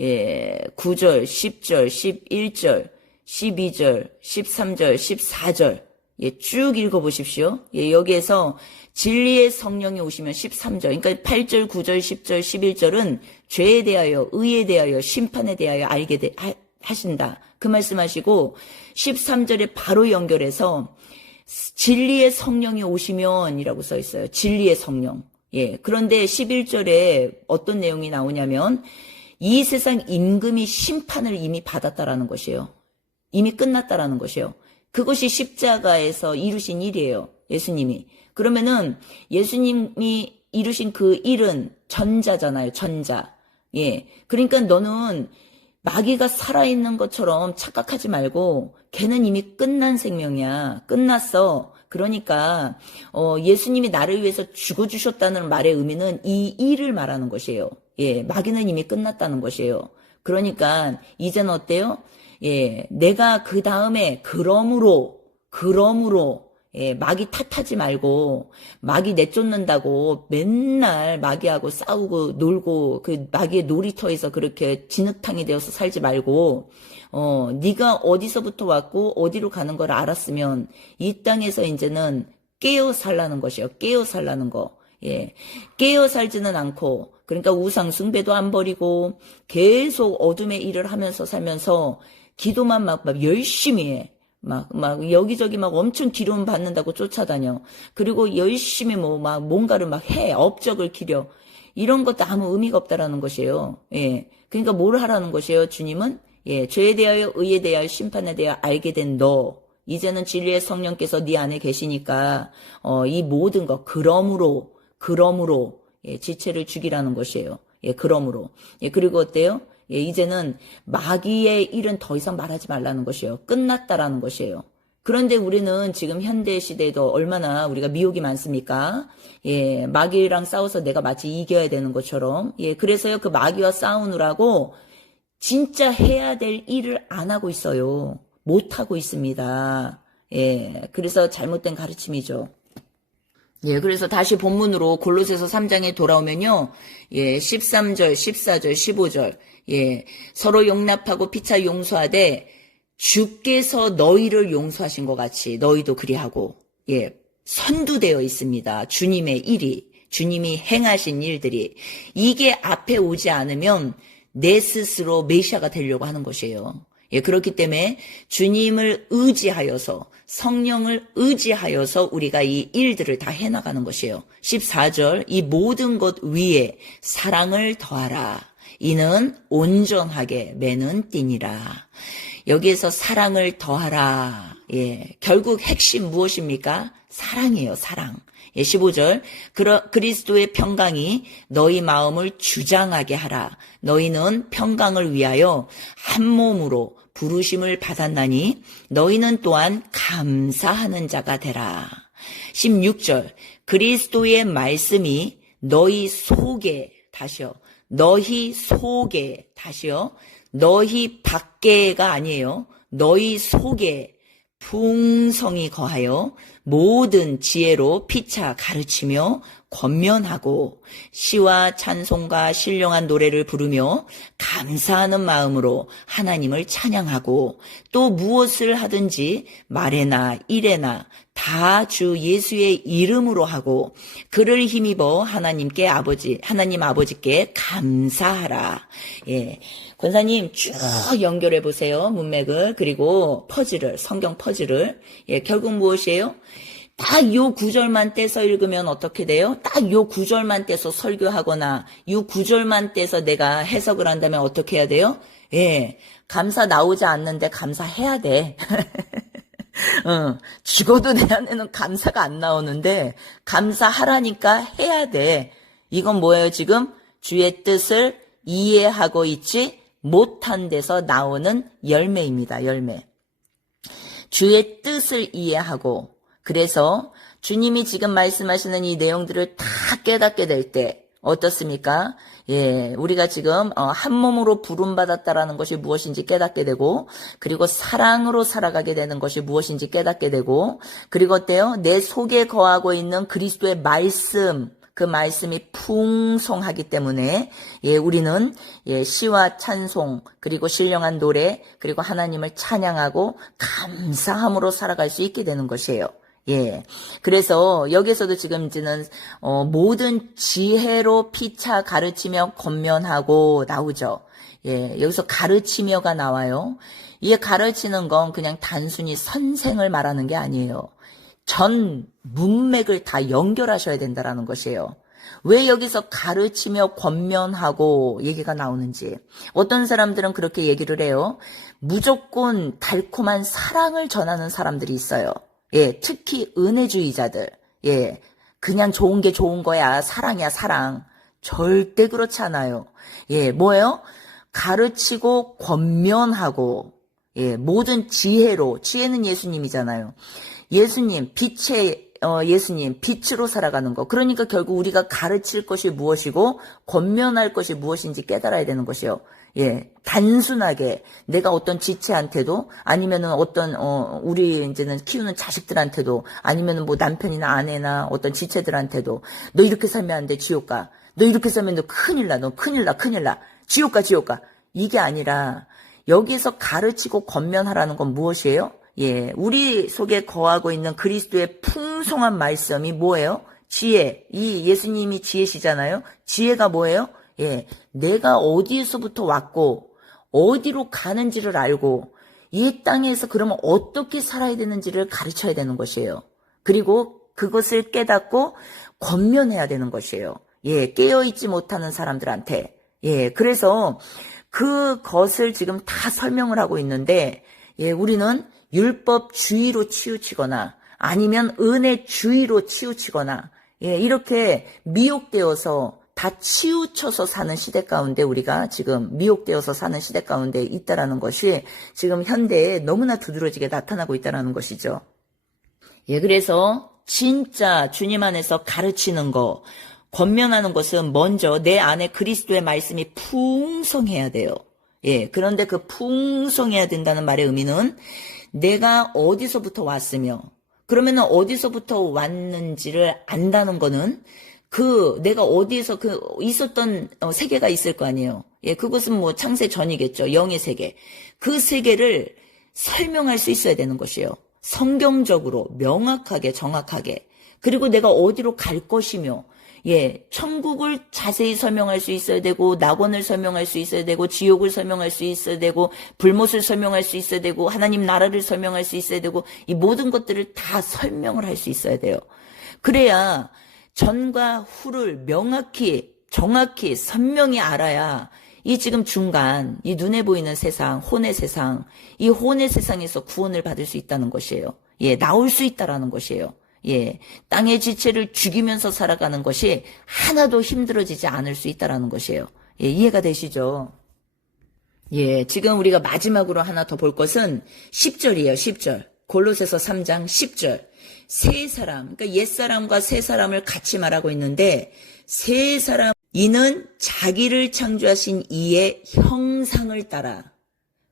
예, 9절, 10절, 11절, 12절, 13절, 14절 예, 쭉 읽어보십시오. 예, 여기에서 진리의 성령이 오시면 13절, 그러니까 8절, 9절, 10절, 11절은 죄에 대하여, 의에 대하여, 심판에 대하여 알게 하신다. 그 말씀하시고 13절에 바로 연결해서 진리의 성령이 오시면 이라고 써 있어요. 진리의 성령. 예, 그런데 11절에 어떤 내용이 나오냐면 이 세상 임금이 심판을 이미 받았다라는 것이에요. 이미 끝났다라는 것이에요. 그것이 십자가에서 이루신 일이에요. 예수님이. 그러면은 예수님이 이루신 그 일은 전자잖아요. 전자. 예. 그러니까 너는 마귀가 살아있는 것처럼 착각하지 말고 걔는 이미 끝난 생명이야. 끝났어. 그러니까 예수님이 나를 위해서 죽어주셨다는 말의 의미는 이 일을 말하는 것이에요. 예. 마귀는 이미 끝났다는 것이에요. 그러니까 이제는 어때요? 예. 내가 그 다음에 그러므로 마귀 탓하지 말고, 마귀 내쫓는다고 맨날 마귀하고 싸우고 놀고, 그 마귀의 놀이터에서 그렇게 진흙탕이 되어서 살지 말고, 네가 어디서부터 왔고, 어디로 가는 걸 알았으면, 이 땅에서 이제는 깨어 살라는 것이요. 깨어 살라는 거. 깨어 살지는 않고, 그러니까 우상 숭배도 안 버리고, 계속 어둠의 일을 하면서 살면서, 기도만 막 열심히 해. 막 여기저기 막 엄청 기름 받는다고 쫓아다녀. 그리고 열심히 뭔가를 막 해. 업적을 기려. 이런 것도 아무 의미가 없다라는 것이에요. 그러니까 뭘 하라는 것이에요, 주님은? 죄에 대하여, 의에 대하여, 심판에 대하여 알게 된 너. 이제는 진리의 성령께서 네 안에 계시니까, 이 모든 것, 그러므로, 지체를 죽이라는 것이에요. 그러므로. 그리고 어때요? 이제는 마귀의 일은 더 이상 말하지 말라는 것이에요. 끝났다라는 것이에요. 그런데 우리는 지금 현대 시대에도 얼마나 우리가 미혹이 많습니까? 마귀랑 싸워서 내가 마치 이겨야 되는 것처럼. 그래서요, 그 마귀와 싸우느라고 진짜 해야 될 일을 안 하고 있어요. 못 하고 있습니다. 그래서 잘못된 가르침이죠. 그래서 다시 본문으로 골로새서 3장에 돌아오면요. 13절, 14절, 15절. 서로 용납하고 피차 용서하되 주께서 너희를 용서하신 것 같이 너희도 그리하고. 선두되어 있습니다. 주님의 일이, 주님이 행하신 일들이. 이게 앞에 오지 않으면 내 스스로 메시아가 되려고 하는 것이에요. 그렇기 때문에 주님을 의지하여서, 성령을 의지하여서 우리가 이 일들을 다 해나가는 것이에요. 14절, 이 모든 것 위에 사랑을 더하라. 이는 온전하게 매는 띠니라. 여기에서 사랑을 더하라. 결국 핵심 무엇입니까? 사랑이에요, 사랑. 15절, 그리스도의 평강이 너희 마음을 주장하게 하라. 너희는 평강을 위하여 한 몸으로 부르심을 받았나니 너희는 또한 감사하는 자가 되라. 16절, 그리스도의 말씀이 너희 속에, 다시요, 너희 속에, 다시요, 너희 밖에가 아니에요. 너희 속에 풍성히 거하여 모든 지혜로 피차 가르치며 권면하고 시와 찬송과 신령한 노래를 부르며 감사하는 마음으로 하나님을 찬양하고 또 무엇을 하든지 말에나 일에나 다 주 예수의 이름으로 하고 그를 힘입어 하나님 아버지께 감사하라. 권사님 쭉 연결해 보세요. 문맥을. 그리고 퍼즐을, 성경 퍼즐을. 결국 무엇이에요? 딱 요 구절만 떼서 읽으면 어떻게 돼요? 딱 요 구절만 떼서 설교하거나 요 구절만 떼서 내가 해석을 한다면 어떻게 해야 돼요? 감사 나오지 않는데 감사해야 돼. 죽어도 내 안에는 감사가 안 나오는데 감사하라니까 해야 돼. 이건 뭐예요 지금? 주의 뜻을 이해하고 있지 못한 데서 나오는 열매입니다. 열매. 주의 뜻을 이해하고 그래서 주님이 지금 말씀하시는 이 내용들을 다 깨닫게 될 때 어떻습니까? 우리가 지금 한 몸으로 부름받았다라는 것이 무엇인지 깨닫게 되고 그리고 사랑으로 살아가게 되는 것이 무엇인지 깨닫게 되고 그리고 어때요? 내 속에 거하고 있는 그리스도의 말씀 그 말씀이 풍성하기 때문에 우리는 시와 찬송 그리고 신령한 노래 그리고 하나님을 찬양하고 감사함으로 살아갈 수 있게 되는 것이에요. 그래서 여기서도 지금 이제는 모든 지혜로 피차 가르치며 권면하고 나오죠. 여기서 가르치며가 나와요. 이 가르치는 건 그냥 단순히 선생을 말하는 게 아니에요. 전 문맥을 다 연결하셔야 된다라는 것이에요. 왜 여기서 가르치며 권면하고 얘기가 나오는지. 어떤 사람들은 그렇게 얘기를 해요. 무조건 달콤한 사랑을 전하는 사람들이 있어요. 특히 은혜주의자들. 그냥 좋은 게 좋은 거야. 사랑이야, 사랑. 절대 그렇지 않아요. 뭐예요? 가르치고 권면하고 모든 지혜로. 지혜는 예수님이잖아요. 예수님, 예수님, 빛으로 살아가는 거. 그러니까 결국 우리가 가르칠 것이 무엇이고 권면할 것이 무엇인지 깨달아야 되는 것이요. 예, 단순하게 내가 어떤 지체한테도 아니면은 어떤 우리 이제는 키우는 자식들한테도 아니면은 뭐 남편이나 아내나 어떤 지체들한테도 너 이렇게 살면 안 돼, 지옥 가. 너 이렇게 살면 너 큰일 나. 너 큰일 나. 큰일 나. 지옥 가. 지옥 가. 이게 아니라 여기서 가르치고 권면하라는 건 무엇이에요? 예, 우리 속에 거하고 있는 그리스도의 풍성한 말씀이 뭐예요? 지혜. 이 예수님이 지혜시잖아요. 지혜가 뭐예요? 예, 내가 어디에서부터 왔고 어디로 가는지를 알고 이 땅에서 그러면 어떻게 살아야 되는지를 가르쳐야 되는 것이에요. 그리고 그것을 깨닫고 권면해야 되는 것이에요. 예, 깨어있지 못하는 사람들한테. 예, 그래서 그것을 지금 다 설명을 하고 있는데, 예, 우리는 율법주의로 치우치거나 아니면 은혜주의로 치우치거나, 예, 이렇게 미혹되어서 다 치우쳐서 사는 시대 가운데 우리가 지금 미혹되어서 사는 시대 가운데 있다라는 것이 지금 현대에 너무나 두드러지게 나타나고 있다라는 것이죠. 예, 그래서 진짜 주님 안에서 가르치는 거, 권면하는 것은 먼저 내 안에 그리스도의 말씀이 풍성해야 돼요. 예, 그런데 그 풍성해야 된다는 말의 의미는 내가 어디서부터 왔으며, 그러면은 어디서부터 왔는지를 안다는 거는 내가 어디에서 있었던 세계가 있을 거 아니에요. 예, 그것은 뭐 창세 전이겠죠. 영의 세계. 그 세계를 설명할 수 있어야 되는 것이에요. 성경적으로, 명확하게, 정확하게. 그리고 내가 어디로 갈 것이며, 예, 천국을 자세히 설명할 수 있어야 되고, 낙원을 설명할 수 있어야 되고, 지옥을 설명할 수 있어야 되고, 불못을 설명할 수 있어야 되고, 하나님 나라를 설명할 수 있어야 되고, 이 모든 것들을 다 설명을 할 수 있어야 돼요. 그래야 전과 후를 명확히, 정확히, 선명히 알아야 이 지금 중간, 이 눈에 보이는 세상, 혼의 세상, 이 혼의 세상에서 구원을 받을 수 있다는 것이에요. 예, 나올 수 있다라는 것이에요. 예, 땅의 지체를 죽이면서 살아가는 것이 하나도 힘들어지지 않을 수 있다라는 것이에요. 예, 이해가 되시죠? 예, 지금 우리가 마지막으로 하나 더 볼 것은 10절이에요, 10절. 골로새서 3장 10절. 세 사람, 그러니까 옛사람과 새 사람을 같이 말하고 있는데, 새 사람, 이는 자기를 창조하신 이의 형상을 따라,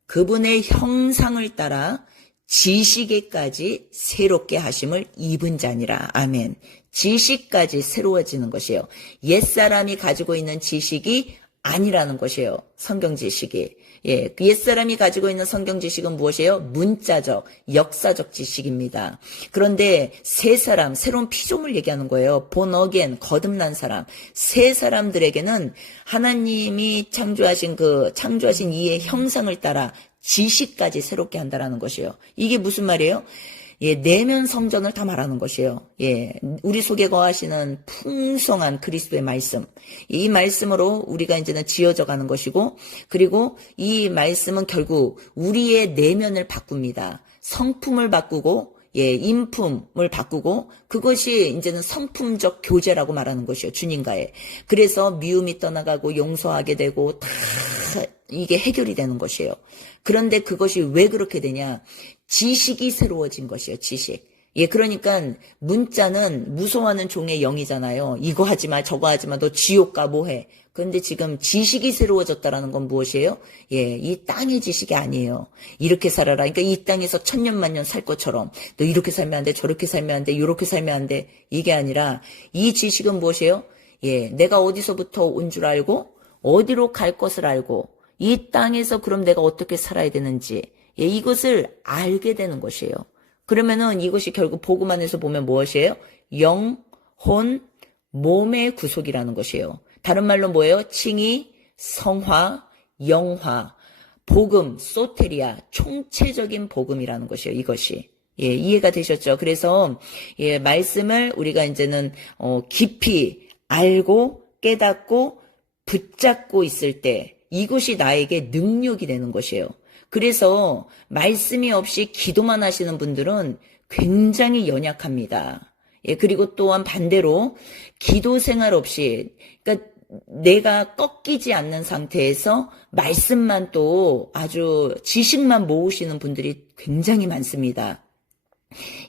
그분의 형상을 따라 지식에까지 새롭게 하심을 입은 자니라. 아멘. 지식까지 새로워지는 것이에요. 옛사람이 가지고 있는 지식이 아니라는 것이에요. 성경 지식이. 예, 옛사람이 가지고 있는 성경 지식은 무엇이에요? 문자적, 역사적 지식입니다. 그런데 새 사람, 새로운 피조물 얘기하는 거예요. born again, 거듭난 사람. 새 사람들에게는 하나님이 창조하신 이의 형상을 따라 지식까지 새롭게 한다라는 것이에요. 이게 무슨 말이에요? 예, 내면 성전을 다 말하는 것이에요. 예, 우리 속에 거하시는 풍성한 그리스도의 말씀. 이 말씀으로 우리가 이제는 지어져 가는 것이고, 그리고 이 말씀은 결국 우리의 내면을 바꿉니다. 성품을 바꾸고, 예, 인품을 바꾸고, 그것이 이제는 성품적 교제라고 말하는 것이에요. 주님과의. 그래서 미움이 떠나가고 용서하게 되고, 다 이게 해결이 되는 것이에요. 그런데 그것이 왜 그렇게 되냐? 지식이 새로워진 것이에요. 지식. 예, 그러니까 문자는 무서워하는 종의 영이잖아요. 이거 하지 마, 저거 하지 마, 너 지옥 가, 뭐 해. 그런데 지금 지식이 새로워졌다라는 건 무엇이에요? 예, 이 땅의 지식이 아니에요. 이렇게 살아라. 그러니까 이 땅에서 천년만년 살 것처럼 너 이렇게 살면 안 돼, 저렇게 살면 안 돼, 이렇게 살면 안 돼. 이게 아니라 이 지식은 무엇이에요? 예, 내가 어디서부터 온 줄 알고 어디로 갈 것을 알고 이 땅에서 그럼 내가 어떻게 살아야 되는지, 예, 이것을 알게 되는 것이에요. 그러면은 이것이 결국 복음 안에서 보면 무엇이에요? 영, 혼, 몸의 구속이라는 것이에요. 다른 말로 뭐예요? 칭의, 성화, 영화, 복음, 소테리아, 총체적인 복음이라는 것이에요. 이것이. 예, 이해가 되셨죠? 그래서 예, 말씀을 우리가 이제는 깊이 알고 깨닫고 붙잡고 있을 때 이것이 나에게 능력이 되는 것이에요. 그래서 말씀이 없이 기도만 하시는 분들은 굉장히 연약합니다. 예, 그리고 또한 반대로 기도 생활 없이, 그러니까 내가 꺾이지 않는 상태에서 말씀만 또 아주 지식만 모으시는 분들이 굉장히 많습니다.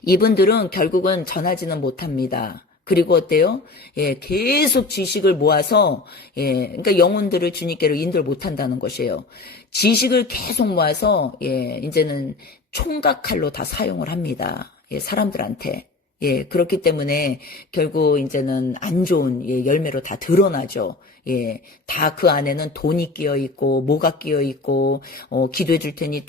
이분들은 결국은 전하지는 못합니다. 그리고 어때요? 예, 계속 지식을 모아서, 예, 그러니까 영혼들을 주님께로 인도를 못한다는 것이에요. 지식을 계속 모아서, 예, 이제는 총각칼로 다 사용을 합니다. 예, 사람들한테. 예, 그렇기 때문에 결국 이제는 안 좋은 예, 열매로 다 드러나죠. 예, 다 그 안에는 돈이 끼어 있고, 뭐가 끼어 있고, 기도해 줄 테니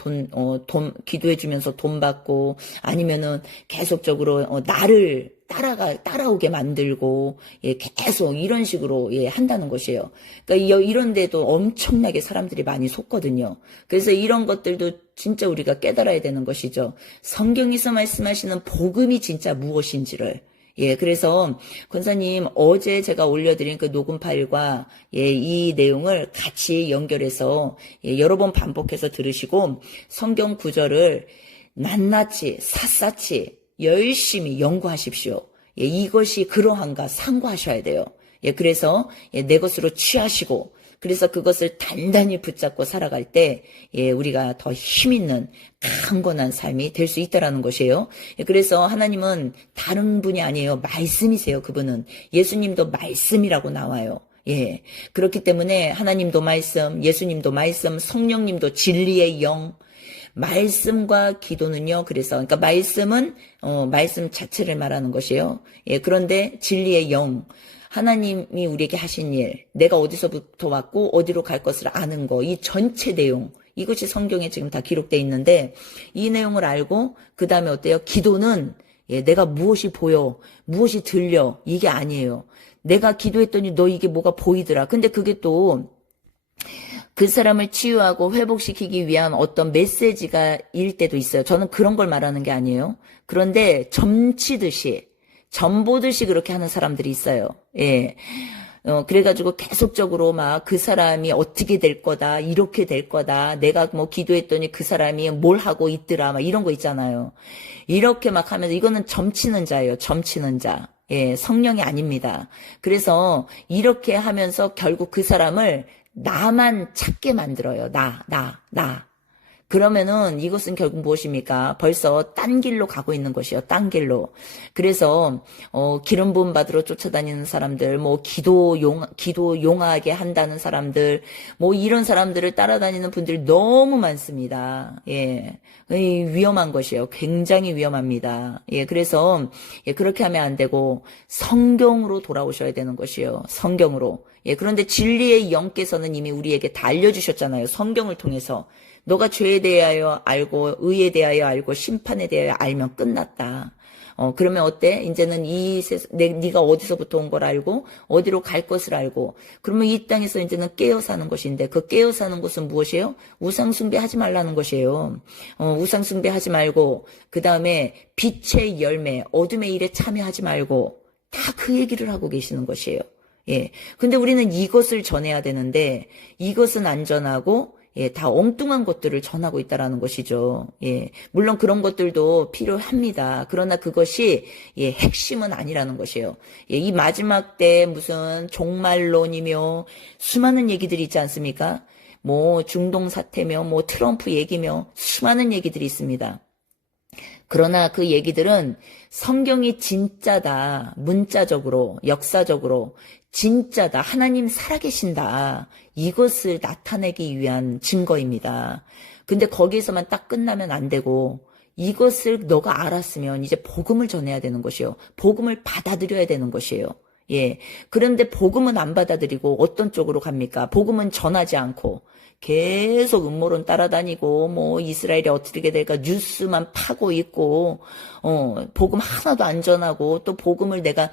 기도해 주면서 돈 받고, 아니면은 계속적으로, 나를 따라오게 만들고, 예, 계속 이런 식으로, 예, 한다는 것이에요. 그러니까 이런 데도 엄청나게 사람들이 많이 속거든요. 그래서 이런 것들도 진짜 우리가 깨달아야 되는 것이죠. 성경에서 말씀하시는 복음이 진짜 무엇인지를. 예, 그래서 권사님 어제 제가 올려드린 그 녹음 파일과 예, 이 내용을 같이 연결해서 예, 여러 번 반복해서 들으시고 성경 구절을 낱낱이 샅샅이 열심히 연구하십시오. 예, 이것이 그러한가 상고하셔야 돼요. 예, 그래서 예, 내 것으로 취하시고 그래서 그것을 단단히 붙잡고 살아갈 때 예, 우리가 더 힘있는 강건한 삶이 될 수 있다라는 것이에요. 예, 그래서 하나님은 다른 분이 아니에요. 말씀이세요. 그분은 예수님도 말씀이라고 나와요. 예, 그렇기 때문에 하나님도 말씀, 예수님도 말씀, 성령님도 진리의 영, 말씀과 기도는요. 그래서 그러니까 말씀은 말씀 자체를 말하는 것이에요. 예, 그런데 진리의 영, 하나님이 우리에게 하신 일, 내가 어디서부터 왔고 어디로 갈 것을 아는 거, 이 전체 내용, 이것이 성경에 지금 다 기록되어 있는데 이 내용을 알고 그 다음에 어때요? 기도는 예, 내가 무엇이 보여, 무엇이 들려, 이게 아니에요. 내가 기도했더니 너 이게 뭐가 보이더라. 근데 그게 또 그 사람을 치유하고 회복시키기 위한 어떤 메시지가 일 때도 있어요. 저는 그런 걸 말하는 게 아니에요. 그런데 점치듯이, 점보듯이 그렇게 하는 사람들이 있어요. 예. 그래가지고 계속적으로 막 그 사람이 어떻게 될 거다, 이렇게 될 거다, 내가 뭐 기도했더니 그 사람이 뭘 하고 있더라, 막 이런 거 있잖아요. 이렇게 막 하면서 이거는 점치는 자예요, 점치는 자. 예, 성령이 아닙니다. 그래서 이렇게 하면서 결국 그 사람을 나만 찾게 만들어요. 나. 그러면은 이것은 결국 무엇입니까? 벌써 딴 길로 가고 있는 것이요. 딴 길로. 그래서 기름 부음 받으러 쫓아다니는 사람들, 뭐 기도 용하게 한다는 사람들, 뭐 이런 사람들을 따라다니는 분들이 너무 많습니다. 예. 위험한 것이에요. 굉장히 위험합니다. 예. 그래서 예, 그렇게 하면 안 되고 성경으로 돌아오셔야 되는 것이요. 성경으로. 예. 그런데 진리의 영께서는 이미 우리에게 다 알려주셨잖아요. 성경을 통해서. 너가 죄에 대하여 알고 의에 대하여 알고 심판에 대하여 알면 끝났다. 그러면 어때? 이제는 네가 어디서부터 온 걸 알고 어디로 갈 것을 알고 그러면 이 땅에서 이제는 깨어 사는 것인데 그 깨어 사는 것은 무엇이에요? 우상 숭배하지 말라는 것이에요. 우상 숭배하지 말고 그 다음에 빛의 열매, 어둠의 일에 참여하지 말고 다 그 얘기를 하고 계시는 것이에요. 예. 근데 우리는 이것을 전해야 되는데 이것은 안전하고 예, 다 엉뚱한 것들을 전하고 있다라는 것이죠. 예, 물론 그런 것들도 필요합니다. 그러나 그것이 예, 핵심은 아니라는 것이에요. 예, 이 마지막 때 무슨 종말론이며 수많은 얘기들이 있지 않습니까? 뭐 중동 사태며 뭐 트럼프 얘기며 수많은 얘기들이 있습니다. 그러나 그 얘기들은 성경이 진짜다, 문자적으로, 역사적으로 진짜다, 하나님 살아계신다, 이것을 나타내기 위한 증거입니다. 근데 거기에서만 딱 끝나면 안 되고 이것을 너가 알았으면 이제 복음을 전해야 되는 것이요. 복음을 받아들여야 되는 것이에요. 예. 그런데 복음은 안 받아들이고 어떤 쪽으로 갑니까? 복음은 전하지 않고 계속 음모론 따라다니고 뭐 이스라엘이 어떻게 될까 뉴스만 파고 있고 복음 하나도 안 전하고 또 복음을 내가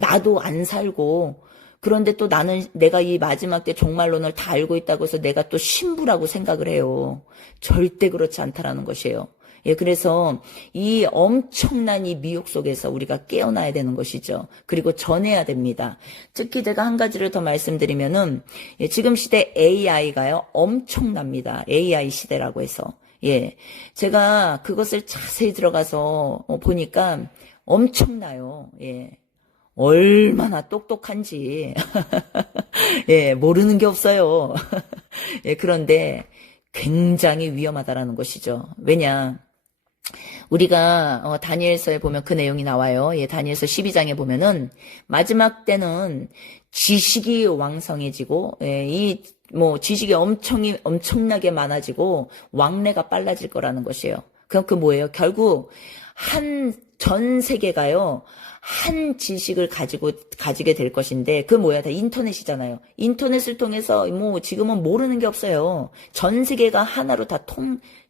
나도 안 살고 그런데 또 나는 내가 이 마지막 때 종말론을 다 알고 있다고 해서 내가 또 신부라고 생각을 해요. 절대 그렇지 않다라는 것이에요. 예, 그래서 이 엄청난 이 미혹 속에서 우리가 깨어나야 되는 것이죠. 그리고 전해야 됩니다. 특히 제가 한 가지를 더 말씀드리면은, 예, 지금 시대 AI가요, 엄청납니다. AI 시대라고 해서. 예. 제가 그것을 자세히 들어가서 보니까 엄청나요. 예. 얼마나 똑똑한지. 예, 모르는 게 없어요. 예, 그런데 굉장히 위험하다라는 것이죠. 왜냐? 우리가 다니엘서에 보면 그 내용이 나와요. 예, 다니엘서 12장에 보면은 마지막 때는 지식이 왕성해지고 이 지식이 엄청나게 많아지고 왕래가 빨라질 거라는 것이에요. 그럼 그 뭐예요? 결국 전 세계가요. 한 지식을 가지게 될 것인데, 그 뭐야? 다 인터넷이잖아요. 인터넷을 통해서 지금은 모르는 게 없어요. 전 세계가 하나로 다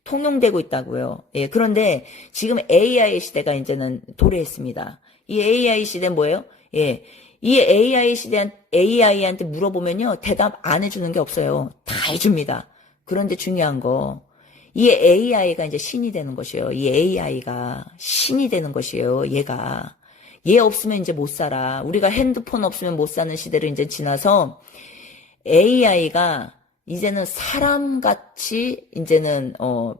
통용되고 있다고요. 예, 그런데 지금 AI 시대가 이제는 도래했습니다. 이 AI 시대는 뭐예요? 예. 이 AI한테 물어보면요. 대답 안 해주는 게 없어요. 다 해줍니다. 그런데 중요한 거, 이 AI가 이제 신이 되는 것이에요. 이 AI가 신이 되는 것이에요. 얘 없으면 이제 못 살아. 우리가 핸드폰 없으면 못 사는 시대를 이제 지나서 AI가 이제는 사람같이 이제는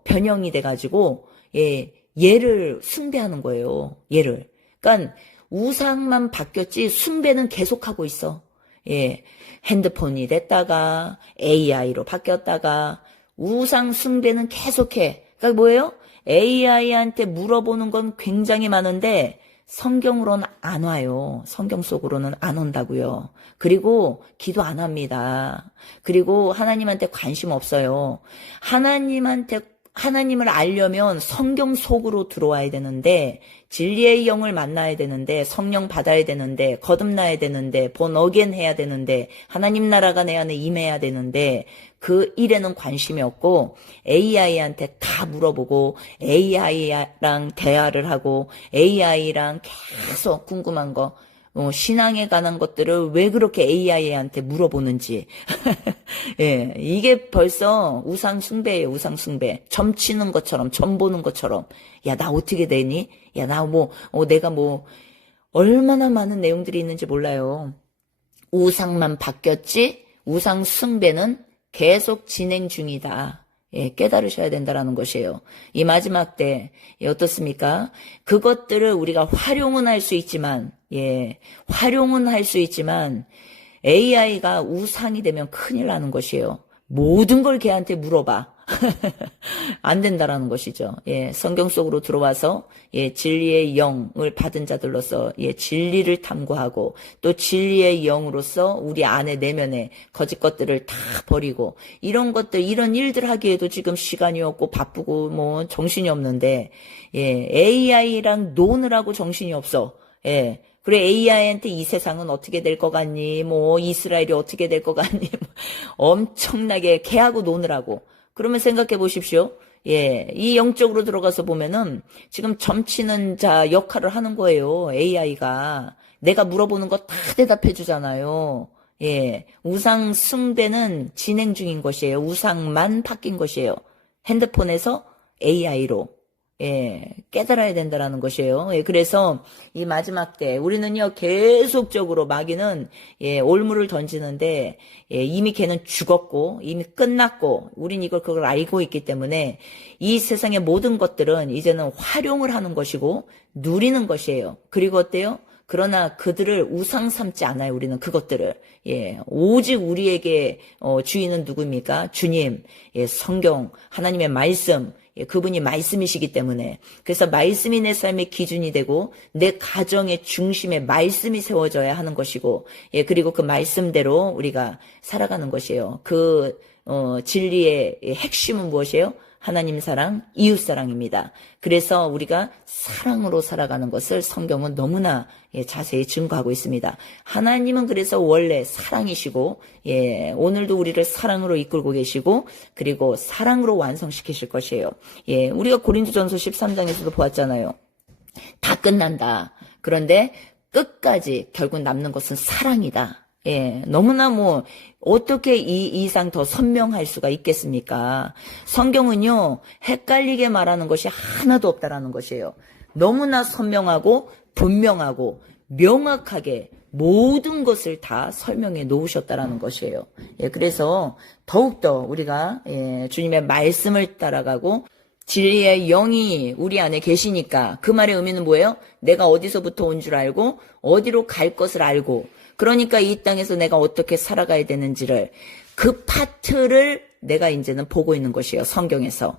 변형이 돼가지고 얘를 숭배하는 거예요. 얘를. 그러니까 우상만 바뀌었지 숭배는 계속하고 있어. 예, 핸드폰이 됐다가 AI로 바뀌었다가 우상 숭배는 계속해. 그러니까 뭐예요? AI한테 물어보는 건 굉장히 많은데 성경으로는 안 와요. 성경 속으로는 안 온다고요. 그리고 기도 안 합니다. 그리고 하나님한테 관심 없어요. 하나님을 알려면 성경 속으로 들어와야 되는데, 진리의 영을 만나야 되는데, 성령 받아야 되는데, 거듭나야 되는데, 본 어겐 해야 되는데, 하나님 나라가 내 안에 임해야 되는데, 그 일에는 관심이 없고 AI한테 다 물어보고 AI랑 대화를 하고 AI랑 계속 궁금한 거, 신앙에 관한 것들을 왜 그렇게 AI한테 물어보는지. 예, 이게 벌써 우상 숭배예요, 우상 숭배. 점 치는 것처럼, 점 보는 것처럼. 야, 나 어떻게 되니? 야, 나 내가 얼마나 많은 내용들이 있는지 몰라요. 우상만 바뀌었지, 우상 숭배는 계속 진행 중이다. 예, 깨달으셔야 된다라는 것이에요. 이 마지막 때 어떻습니까? 그것들을 우리가 활용은 할 수 있지만, AI가 우상이 되면 큰일 나는 것이에요. 모든 걸 걔한테 물어봐. 안 된다라는 것이죠. 예, 성경 속으로 들어와서 진리의 영을 받은 자들로서 진리를 탐구하고 또 진리의 영으로서 우리 안에 내면에 거짓 것들을 다 버리고 이런 일들 하기에도 지금 시간이 없고 바쁘고 정신이 없는데 AI랑 노느라고 정신이 없어. 예. 그래, AI한테 이 세상은 어떻게 될 것 같니? 이스라엘이 어떻게 될 것 같니? 엄청나게 걔하고 노느라고. 그러면 생각해 보십시오. 예, 이 영적으로 들어가서 보면은 지금 점치는 자 역할을 하는 거예요. AI가. 내가 물어보는 거 다 대답해 주잖아요. 예, 우상 숭배는 진행 중인 것이에요. 우상만 바뀐 것이에요. 핸드폰에서 AI로. 예, 깨달아야 된다라는 것이에요. 예, 그래서 이 마지막 때 우리는요 계속적으로 마귀는 올무를 던지는데 이미 걔는 죽었고 이미 끝났고 우린 그걸 알고 있기 때문에 이 세상의 모든 것들은 이제는 활용을 하는 것이고 누리는 것이에요. 그리고 어때요? 그러나 그들을 우상 삼지 않아요. 우리는 그것들을. 오직 우리에게 주인은 누구입니까? 주님, 성경, 하나님의 말씀, 그분이 말씀이시기 때문에. 그래서 말씀이 내 삶의 기준이 되고 내 가정의 중심에 말씀이 세워져야 하는 것이고, 그리고 그 말씀대로 우리가 살아가는 것이에요. 진리의 핵심은 무엇이에요? 하나님 사랑, 이웃 사랑입니다. 그래서 우리가 사랑으로 살아가는 것을 성경은 너무나 자세히 증거하고 있습니다. 하나님은 그래서 원래 사랑이시고, 오늘도 우리를 사랑으로 이끌고 계시고, 그리고 사랑으로 완성시키실 것이에요. 우리가 고린도전서 13장에서도 보았잖아요. 다 끝난다. 그런데 끝까지 결국 남는 것은 사랑이다. 너무나 어떻게 이 이상 더 선명할 수가 있겠습니까? 성경은요, 헷갈리게 말하는 것이 하나도 없다라는 것이에요. 너무나 선명하고, 분명하고, 명확하게 모든 것을 다 설명해 놓으셨다라는 것이에요. 그래서 더욱더 우리가, 주님의 말씀을 따라가고, 진리의 영이 우리 안에 계시니까 그 말의 의미는 뭐예요? 내가 어디서부터 온 줄 알고, 어디로 갈 것을 알고, 그러니까 이 땅에서 내가 어떻게 살아가야 되는지를 그 파트를 내가 이제는 보고 있는 것이에요. 성경에서.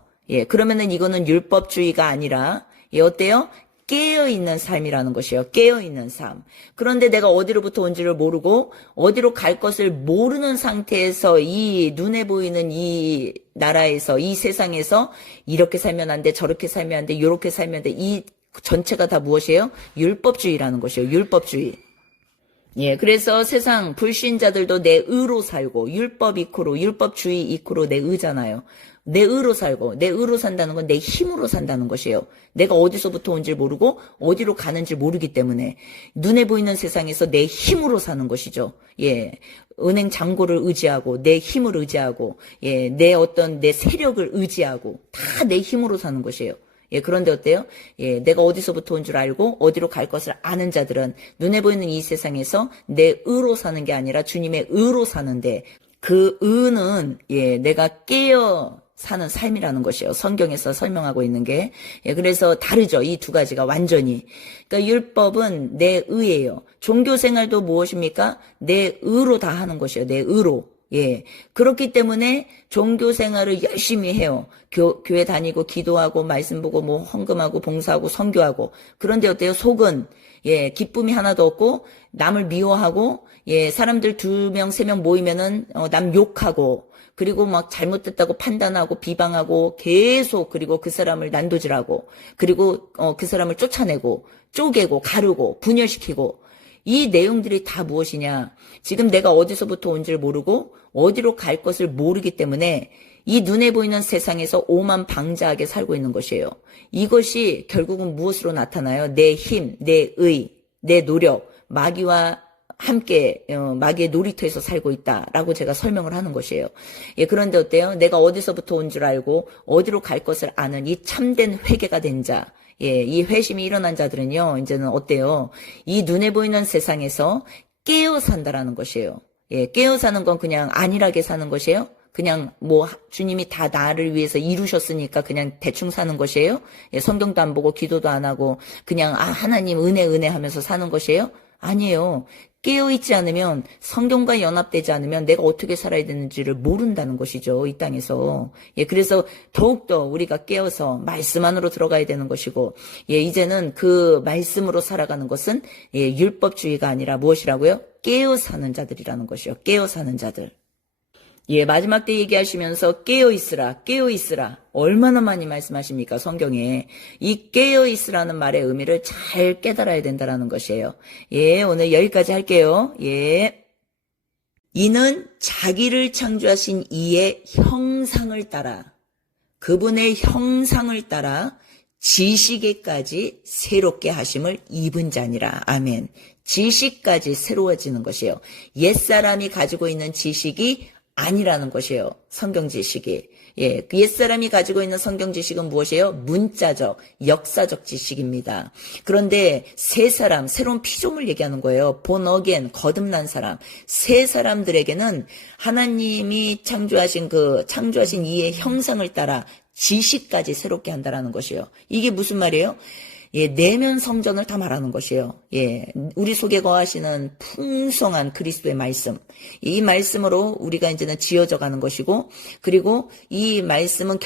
그러면은 이거는 율법주의가 아니라 예, 어때요? 깨어있는 삶이라는 것이에요. 깨어있는 삶. 그런데 내가 어디로부터 온지를 모르고 어디로 갈 것을 모르는 상태에서 이 눈에 보이는 이 나라에서 이 세상에서 이렇게 살면 안 돼, 저렇게 살면 안 돼, 요렇게 살면 안 돼. 이 전체가 다 무엇이에요? 율법주의라는 것이에요. 율법주의. 예, 그래서 세상 불신자들도 내 의로 살고 율법 이코로 율법주의 이코로 내 의잖아요. 내 의로 살고 내 의로 산다는 건 내 힘으로 산다는 것이에요. 내가 어디서부터 온지 모르고 어디로 가는지 모르기 때문에 눈에 보이는 세상에서 내 힘으로 사는 것이죠. 예. 은행 잔고를 의지하고 내 힘을 의지하고 예, 내 세력을 의지하고 다 내 힘으로 사는 것이에요. 예, 그런데 어때요? 예, 내가 어디서부터 온 줄 알고 어디로 갈 것을 아는 자들은 눈에 보이는 이 세상에서 내 의로 사는 게 아니라 주님의 의로 사는데 그 의는 예, 내가 깨어 사는 삶이라는 것이에요. 성경에서 설명하고 있는 게. 예, 그래서 다르죠. 이 두 가지가 완전히. 그러니까 율법은 내 의예요. 종교 생활도 무엇입니까? 내 의로 다 하는 것이에요. 내 의로. 예. 그렇기 때문에 종교 생활을 열심히 해요. 교회 다니고 기도하고 말씀 보고 뭐 헌금하고 봉사하고 선교하고. 그런데 어때요? 속은 예, 기쁨이 하나도 없고 남을 미워하고 예, 사람들 2명, 3명 모이면은 남 욕하고 그리고 막 잘못됐다고 판단하고 비방하고 계속 그리고 그 사람을 난도질하고 그리고 그 사람을 쫓아내고 쪼개고 가르고 분열시키고 이 내용들이 다 무엇이냐? 지금 내가 어디서부터 온지를 모르고 어디로 갈 것을 모르기 때문에 이 눈에 보이는 세상에서 오만방자하게 살고 있는 것이에요. 이것이 결국은 무엇으로 나타나요? 내 힘, 내 의, 내 노력, 마귀와 함께 마귀의 놀이터에서 살고 있다라고 제가 설명을 하는 것이에요. 예, 그런데 어때요? 내가 어디서부터 온 줄 알고 어디로 갈 것을 아는 이 참된 회개가 된 자, 예, 이 회심이 일어난 자들은요, 이제는 어때요? 이 눈에 보이는 세상에서 깨어 산다라는 것이에요. 예, 깨어 사는 건 그냥 안일하게 사는 것이에요. 그냥 뭐 주님이 다 나를 위해서 이루셨으니까 그냥 대충 사는 것이에요. 예, 성경도 안 보고 기도도 안 하고 그냥 하나님 은혜 하면서 사는 것이에요. 아니에요. 깨어있지 않으면 성경과 연합되지 않으면 내가 어떻게 살아야 되는지를 모른다는 것이죠. 이 땅에서. 예, 그래서 더욱더 우리가 깨어서 말씀 안으로 들어가야 되는 것이고 예, 이제는 그 말씀으로 살아가는 것은 예, 율법주의가 아니라 무엇이라고요? 깨어 사는 자들이라는 것이요. 깨어 사는 자들. 예, 마지막 때 얘기하시면서 깨어있으라, 깨어있으라. 얼마나 많이 말씀하십니까, 성경에. 이 깨어있으라는 말의 의미를 잘 깨달아야 된다는 것이에요. 예, 오늘 여기까지 할게요. 예. 이는 자기를 창조하신 이의 형상을 따라, 그분의 형상을 따라 지식에까지 새롭게 하심을 입은 자니라. 아멘. 지식까지 새로워지는 것이에요. 옛사람이 가지고 있는 지식이 아니라는 것이에요. 성경 지식이. 예, 옛사람이 가지고 있는 성경 지식은 무엇이에요? 문자적, 역사적 지식입니다. 그런데 새 사람, 새로운 피조물 얘기하는 거예요. born again, 거듭난 사람. 새 사람들에게는 하나님이 창조하신 이의 형상을 따라 지식까지 새롭게 한다라는 것이에요. 이게 무슨 말이에요? 예, 내면 성전을 다 말하는 것이에요. 예, 우리 속에 거하시는 풍성한 그리스도의 말씀. 이 말씀으로 우리가 이제는 지어져 가는 것이고, 그리고 이 말씀은